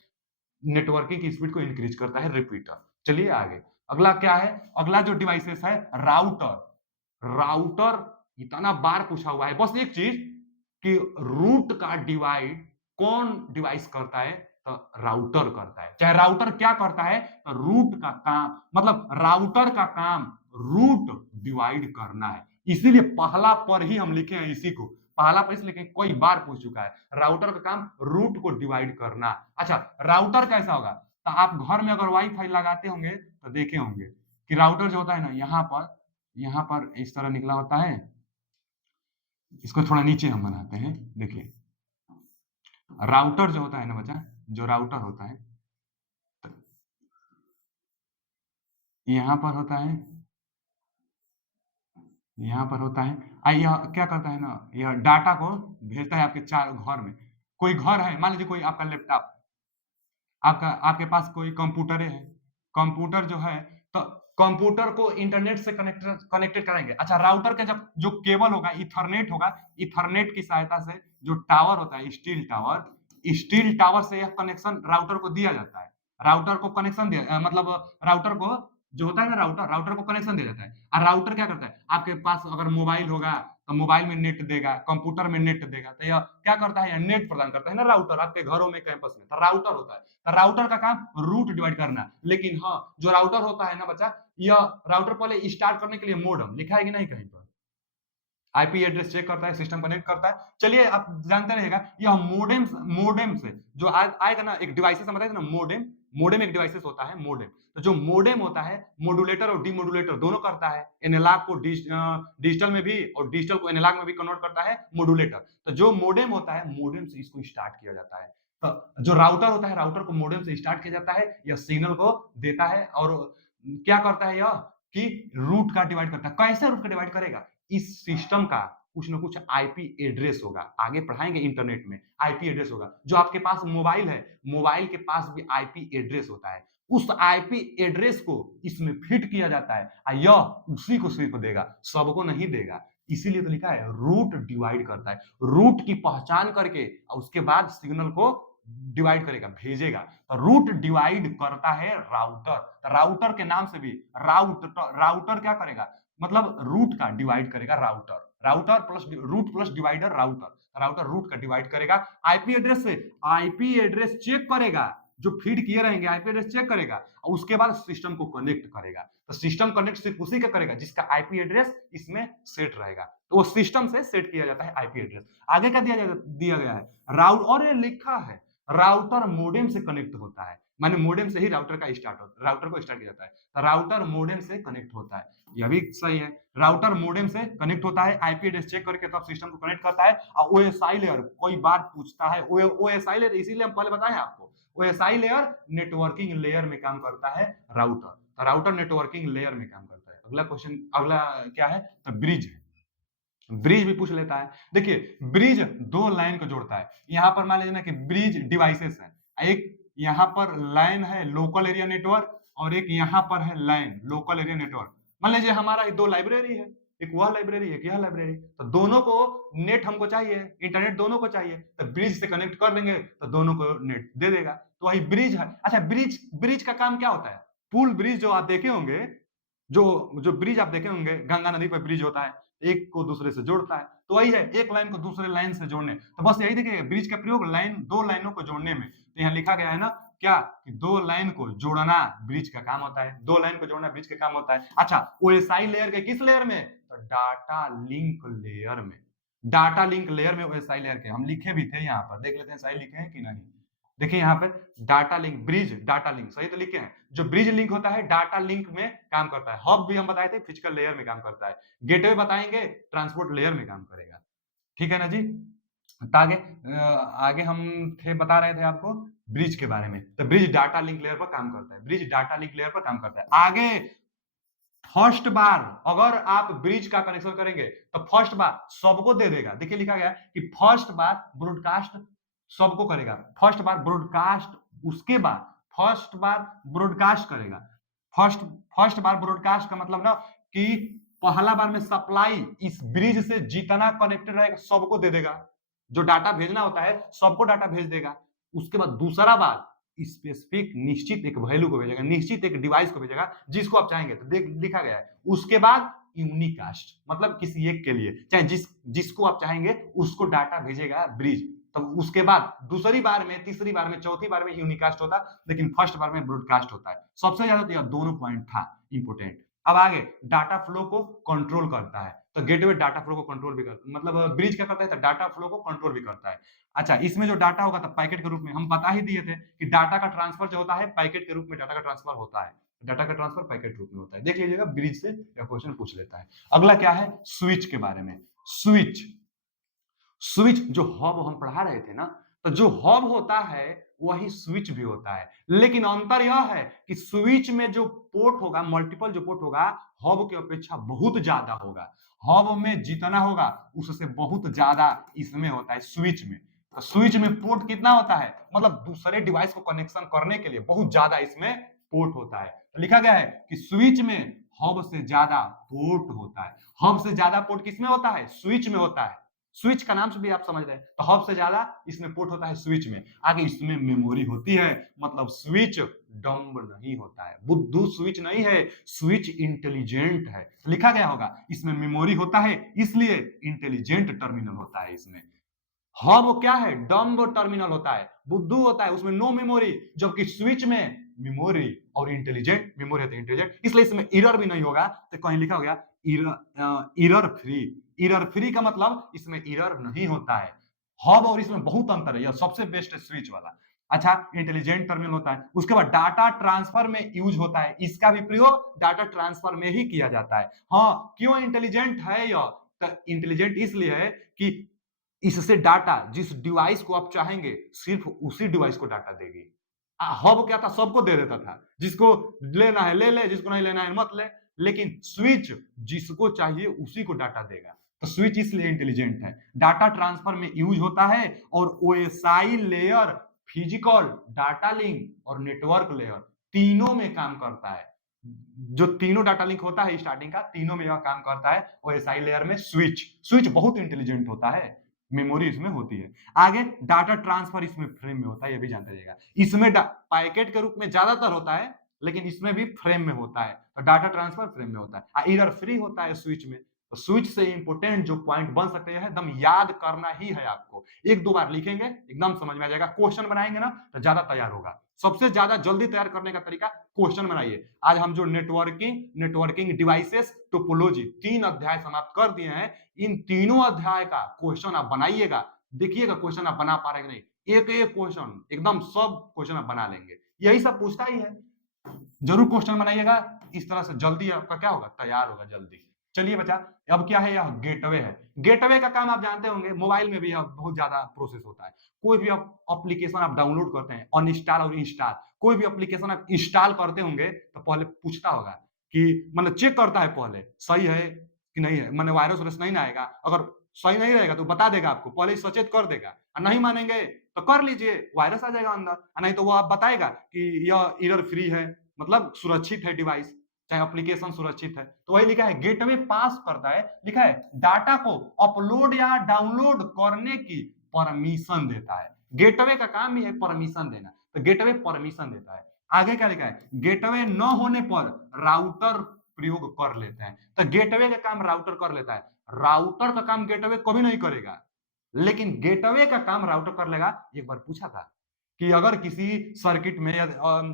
नेटवर्किंग की स्पीड को इंक्रीज करता है रिपीटर। चलिए आगे, अगला क्या है? अगला जो डिवाइसेस है, राउटर। राउटर इतना बार पूछा हुआ है, बस एक चीज कि रूट का डिवाइड कौन डिवाइस करता है? तो राउटर करता है। चाहे राउटर क्या करता है, तो रूट का काम, मतलब राउटर का काम रूट डिवाइड करना है, इसीलिए पहला पर ही हम लिखे हैं इसी को, पहला पर इसलिए कई बार पूछ चुका है। राउटर का काम रूट को डिवाइड करना। अच्छा, राउटर कैसा होगा? तो आप घर में अगर वाईफाई लगाते होंगे तो देखे होंगे कि राउटर जो होता है ना, यहाँ पर इस तरह निकला होता है, इसको थोड़ा नीचे हम बनाते हैं, देखिए राउटर जो होता है ना बच्चा, जो राउटर होता है, यहाँ पर होता है, यहाँ पर होता है, यह क्या करता है ना, यह डाटा को भेजता है आपके चार घर में। कोई घर है, मान लीजिए कोई आपका लैपटॉप, आपका, आपके पास कोई कंप्यूटर है, कंप्यूटर जो है, तो कंप्यूटर को इंटरनेट से कनेक्टेड कराएंगे। अच्छा, राउटर का जब जो केबल होगा, इथरनेट होगा, इथरनेट की सहायता से जो टावर होता है, स्टील टावर से यह कनेक्शन राउटर को दिया जाता है। राउटर को कनेक्शन दिया, मतलब राउटर को जो होता है ना, राउटर राउटर को कनेक्शन दिया जाता है। और राउटर क्या करता है? आपके पास अगर मोबाइल होगा तो मोबाइल में नेट देगा, कंप्यूटर में नेट देगा, तो यह क्या करता है? नेट प्रदान करता है ना राउटर, आपके घरों में, कैंपस में, तो राउटर होता है। तो राउटर का काम रूट डिवाइड करना। लेकिन हाँ, जो राउटर होता है ना बच्चा, यह राउटर पहले स्टार्ट करने के लिए मोडम लिखा है कि नहीं कहीं पर, आईपी एड्रेस चेक करता है, सिस्टम कनेक्ट करता है। चलिए आप जानते रहिएगा, यह मोडेम से जो आएगा ना, एक डिवाइसेस हम बताए थे ना, मोडेम, मोडेम एक डिवाइसेस होता है, मोडेम। तो जो मोडेम होता है, मॉड्यूलेटर और डीमॉड्यूलेटर दोनों करता है, एनालॉग को डिजिटल में भी और डिजिटल को एनालॉग में भी कन्वर्ट करता है मॉड्यूलेटर। तो जो मोडेम होता है, मोडेम से इसको स्टार्ट किया जाता है। तो जो राउटर होता है, राउटर को मोडेम से स्टार्ट किया जाता है, यह सिग्नल को देता है, और क्या करता है यह कि रूट का डिवाइड करता है। कैसे रूट का डिवाइड करेगा? इस सिस्टम का कुछ ना कुछ आईपी एड्रेस होगा, आगे पढ़ाएंगे इंटरनेट में, आईपी एड्रेस होगा। जो आपके पास मोबाइल है, मोबाइल के पास भी आईपी एड्रेस होता है, उस आईपी एड्रेस को इसमें फिट किया जाता है और यह उसी को सिर्फ देगा, सबको नहीं देगा। इसीलिए तो लिखा है रूट डिवाइड करता है, रूट की पहचान करके और उसके बाद सिग्नल को डिवाइड करेगा, भेजेगा। तो रूट डिवाइड करता है राउटर। तो राउटर के नाम से भी राउटर क्या करेगा, मतलब रूट का डिवाइड करेगा router. Router plus route plus divider router. Router route का डिवाइड करेगा आईपी एड्रेस से, आईपी एड्रेस चेक करेगा, जो फीड किए रहेंगे आईपी एड्रेस चेक करेगा और उसके बाद सिस्टम को कनेक्ट करेगा। तो सिस्टम कनेक्ट सिर्फ उसी का करेगा जिसका आईपी एड्रेस इसमें सेट रहेगा, तो वो सिस्टम से सेट किया जाता है आईपी एड्रेस। आगे क्या दिया गया है, और ये लिखा है राउटर मोडेम से कनेक्ट होता है, माने मोडेम से ही राउटर का राउटर को स्टार्ट किया जाता है। तो राउटर मोडेम से कनेक्ट होता है, यह भी सही है। राउटर मोडेम से कनेक्ट होता है, आईपी एड्रेस चेक करके तब सिस्टम को कनेक्ट करता है। और ओएसआई लेयर कोई बात पूछता है, ओएसआई लेयर इसीलिए हम पहले बताए आपको, ओएसआई लेयर नेटवर्किंग लेयर में काम करता है राउटर। तो राउटर नेटवर्किंग लेयर में काम करता है। अगला क्वेश्चन, अगला क्या है, तो ब्रिज है। ब्रिज भी पूछ लेता है। देखिए ब्रिज दो लाइन को जोड़ता है। यहां पर मान लीजिए कि ब्रिज डिवाइसेस है, एक यहां पर लाइन है लोकल एरिया नेटवर्क और एक यहां पर है लाइन लोकल एरिया नेटवर्क। मान लीजिए हमारा दो लाइब्रेरी है, एक वह लाइब्रेरी एक यह लाइब्रेरी, तो दोनों को नेट हमको चाहिए, इंटरनेट दोनों को चाहिए, तो ब्रिज से कनेक्ट कर देंगे तो दोनों को नेट दे देगा, तो वही ब्रिज है। अच्छा ब्रिज, ब्रिज का काम क्या होता है, पुल ब्रिज जो आप देखे होंगे, जो ब्रिज आप देखे होंगे गंगा नदी पर ब्रिज होता है, एक को दूसरे से जोड़ता है, तो वही है एक लाइन को दूसरे लाइन से जोड़ने। तो बस यही देखिए ब्रिज का प्रयोग लाइन, दो लाइनों को जोड़ने में। तो यहाँ लिखा गया है ना क्या कि दो लाइन को जोड़ना ब्रिज का काम होता है, दो लाइन को जोड़ना ब्रिज का काम होता है। अच्छा ओएसआई लेयर के किस लेयर में, तो डाटा लिंक लेयर में। डाटा लिंक लेयर में ओएसआई लेयर के हम लिखे भी थे, यहाँ पर देख लेते हैं सही लिखे हैं कि नहीं। देखिए यहाँ पर data link, bridge data link सही तो लिखे हैं। जो ब्रिज लिंक होता है डाटा लिंक में काम करता है। हब भी हम बताए थे फिजिकल लेयर में काम करता है। गेटवे बताएंगे ट्रांसपोर्ट लेयर में काम करेगा। ठीक है ना जी। तो आगे हम थे बता रहे थे आपको ब्रिज के बारे में। तो ब्रिज डाटा लिंक लेयर पर काम करता है, ब्रिज डाटा लिंक लेयर पर काम करता है। आगे फर्स्ट बार अगर आप ब्रिज का कनेक्शन करेंगे तो फर्स्ट बार सबको दे देगा। देखिए लिखा गया है कि फर्स्ट बार ब्रॉडकास्ट सबको करेगा, फर्स्ट बार ब्रॉडकास्ट, उसके बाद फर्स्ट बार ब्रॉडकास्ट करेगा। फर्स्ट बार ब्रॉडकास्ट का मतलब ना कि पहला बार में सप्लाई इस ब्रिज से जितना कनेक्टेड रहेगा सबको दे देगा, जो डाटा भेजना होता है सबको डाटा भेज देगा। उसके बाद दूसरा बार स्पेसिफिक निश्चित एक वैल्यू को भेजेगा, निश्चित एक डिवाइस को भेजेगा जिसको आप चाहेंगे। तो देख लिखा गया है उसके बाद यूनिकास्ट, मतलब किसी एक के लिए चाहे जिसको आप चाहेंगे उसको डाटा भेजेगा ब्रिज। तो उसके बाद दूसरी बार में, तीसरी बार में, चौथी बार में यूनिकास्ट होता, लेकिन फर्स्ट बार में ब्रॉडकास्ट होता है। सबसे ज्यादा तो यह दोनों पॉइंट था इंपोर्टेंट। अब आगे डाटा फ्लो को कंट्रोल करता है। तो गेटवे डाटा फ्लो को कंट्रोल भी करता है, मतलब ब्रिज क्या करता है, तो डाटा फ्लो को कंट्रोल भी करता है। अच्छा इसमें जो डाटा होगा तो पैकेट के रूप में हम बता ही दिए थे कि डाटा का ट्रांसफर जो होता है पैकेट के रूप में डाटा का ट्रांसफर होता है। डाटा का ट्रांसफर पैकेट रूप में होता है। देख लीजिएगा ब्रिज से यह क्वेश्चन पूछ लेता है। अगला क्या है, स्विच के बारे में। स्विच, स्विच जो हब हम पढ़ा रहे थे ना, तो जो हब होता है वही स्विच भी होता है, लेकिन अंतर यह है कि स्विच में जो पोर्ट होगा, मल्टीपल जो पोर्ट होगा हब की अपेक्षा बहुत ज्यादा होगा। हब में जितना होगा उससे बहुत ज्यादा इसमें होता है स्विच में। तो स्विच में पोर्ट कितना होता है, मतलब दूसरे डिवाइस को कनेक्शन करने के लिए बहुत ज्यादा इसमें पोर्ट होता है। तो लिखा गया है कि स्विच में हब से ज्यादा पोर्ट होता है। हब से ज्यादा पोर्ट किसमें होता है, स्विच में होता है। स्विच का नाम से भी आप समझ रहे हैं, तो हब से ज्यादा इसमें पोर्ट होता है स्विच में। आगे इसमें मेमोरी होती है, मतलब स्विच डम्ब नहीं होता है, बुद्धू स्विच नहीं है, स्विच इंटेलिजेंट है। लिखा गया होगा इसमें मेमोरी होता है इसलिए इंटेलिजेंट टर्मिनल होता है इसमें। हब क्या है, डम्ब टर्मिनल होता है, बुद्धू होता है, उसमें नो मेमोरी, जबकि स्विच में मेमोरी और इंटेलिजेंट, मेमोरी होता है इंटेलिजेंट, इसलिए इसमें एरर भी नहीं होगा। तो कहीं लिखा हो गया एरर फ्री। एरर फ्री का मतलब इसमें एरर नहीं होता है। हब और इसमें बहुत अंतर है, यह सबसे बेस्ट है स्विच वाला। अच्छा इंटेलिजेंट टर्मिनल होता है। उसके बाद डाटा ट्रांसफर में यूज होता है, इसका भी प्रयोग डाटा ट्रांसफर में ही किया जाता है। हाँ क्यों इंटेलिजेंट है यह, तो इंटेलिजेंट इसलिए है कि इससे डाटा जिस डिवाइस को आप चाहेंगे सिर्फ उसी डिवाइस को डाटा देगी। हब क्या था, सबको दे देता था, जिसको लेना है ले ले, जिसको नहीं लेना है मत ले। लेकिन स्विच जिसको चाहिए उसी को डाटा देगा। तो स्विच इसलिए इंटेलिजेंट है, डाटा ट्रांसफर में यूज होता है। और OSI layer physical, data link और नेटवर्क लेयर तीनों में काम करता है। जो तीनों डाटा लिंक होता है स्टार्टिंग का, तीनों में यह काम करता है। और एसआई लेयर में स्विच बहुत इंटेलिजेंट होता है, मेमोरी इसमें होती है। आगे डाटा ट्रांसफर इसमें फ्रेम में होता है, ये भी जानते रहिएगा। इसमें पैकेट के रूप में ज्यादातर होता है, लेकिन इसमें भी फ्रेम में होता है। तो डाटा ट्रांसफर फ्रेम में होता है। इधर फ्री होता है स्विच में। तो स्विच से इंपोर्टेंट जो पॉइंट बन सकते हैं, एकदम याद करना ही है आपको। एक दो बार लिखेंगे एकदम समझ में आ जाएगा। क्वेश्चन बनाएंगे ना तो ज्यादा तैयार होगा। सबसे ज्यादा जल्दी तैयार करने का तरीका क्वेश्चन बनाइए। आज हम जो नेटवर्किंग डिवाइसेस टोपोलॉजी 3 अध्याय समाप्त कर दिए हैं। इन तीनों अध्याय का क्वेश्चन आप बनाइएगा, देखिएगा क्वेश्चन आप बना पा रहे हैं नहीं। एक एक क्वेश्चन एकदम सब क्वेश्चन आप बना लेंगे। यही सब पूछता ही है। जरूर क्वेश्चन बनाइएगा, इस तरह से जल्दी आपका क्या होगा, तैयार होगा जल्दी। चलिए बच्चा, अब क्या है, यह गेटवे है। गेटवे का काम आप जानते होंगे, मोबाइल में भी बहुत ज्यादा प्रोसेस होता है। कोई भी एप्लीकेशन आप डाउनलोड करते हैं, अनइंस्टॉल और इंस्टॉल, कोई भी एप्लीकेशन आप इंस्टॉल करते होंगे तो पहले पूछता होगा कि मतलब चेक करता है पहले सही है कि नहीं है, मैंने वायरस नहीं ना आएगा। अगर सही नहीं रहेगा तो बता देगा आपको, पहले सचेत कर देगा। नहीं मानेंगे तो कर लीजिए, वायरस आ जाएगा अंदर। नहीं तो वो आप बताएगा कि यह एरर फ्री है, मतलब सुरक्षित है डिवाइस, चाहे एप्लीकेशन सुरक्षित है। तो वही लिखा है गेटवे पास करता है, लिखा है डाटा को अपलोड या डाउनलोड करने की परमिशन देता है। गेटवे का काम ही है परमिशन देना, तो गेटवे परमिशन देता है। आगे क्या लिखा है, गेटवे न होने पर राउटर प्रयोग कर लेते हैं। तो गेटवे का काम राउटर कर लेता है। राउटर का काम गेटवे कभी नहीं करेगा, लेकिन गेटवे का काम राउटर कर लेगा। एक बार पूछा था कि अगर किसी सर्किट में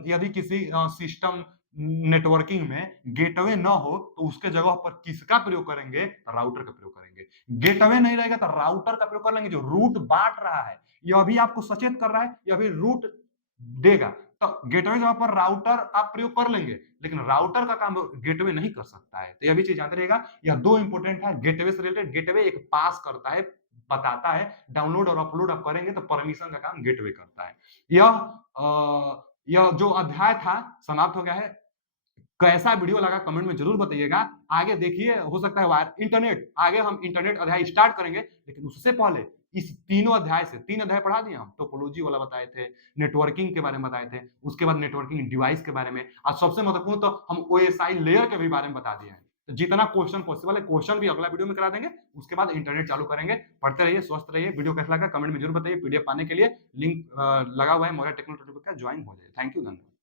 यदि किसी सिस्टम नेटवर्किंग में गेटवे न हो तो उसके जगह पर किसका प्रयोग करेंगे, तो राउटर का प्रयोग करेंगे। गेटवे नहीं रहेगा तो राउटर का प्रयोग कर लेंगे, जो रूट बांट रहा है, यह भी आपको सचेत कर रहा है, यह भी रूट देगा। तो गेटवे जगह पर राउटर आप प्रयोग कर लेंगे, लेकिन राउटर का काम गेटवे नहीं कर सकता है। तो यह भी चीज जानते रहेगा। यह दो इंपोर्टेंट है गेटवे से रिलेटेड। गेटवे एक पास करता है, बताता है, डाउनलोड और अपलोड आप करेंगे तो परमिशन का काम गेटवे करता है। यह जो अध्याय था समाप्त हो गया है। कैसा वीडियो लगा कमेंट में जरूर बताइएगा। आगे देखिए, हो सकता है वायर इंटरनेट, आगे हम इंटरनेट अध्याय स्टार्ट करेंगे, लेकिन उससे पहले इस तीनों अध्याय से 3 अध्याय पढ़ा दिए हम। टोपोलॉजी वाला बताए थे, नेटवर्किंग के बारे में बताए थे, उसके बाद नेटवर्किंग डिवाइस के बारे में, और सबसे महत्वपूर्ण तो हम ओएसआई लेयर के भी बारे में बता दिए हैं। तो जितना क्वेश्चन पॉसिबल है, क्वेश्चन भी अगला वीडियो में करा देंगे। उसके बाद इंटरनेट चालू करेंगे। पढ़ते रहिए, स्वस्थ रहिए। वीडियो कैसा लगा कमेंट में जरूर बताइए। पीडीएफ पाने के लिए लिंक लगा हुआ है मौर्य टेक्नोलॉजी का, ज्वाइन हो जाए। थैंक यू, धन्यवाद।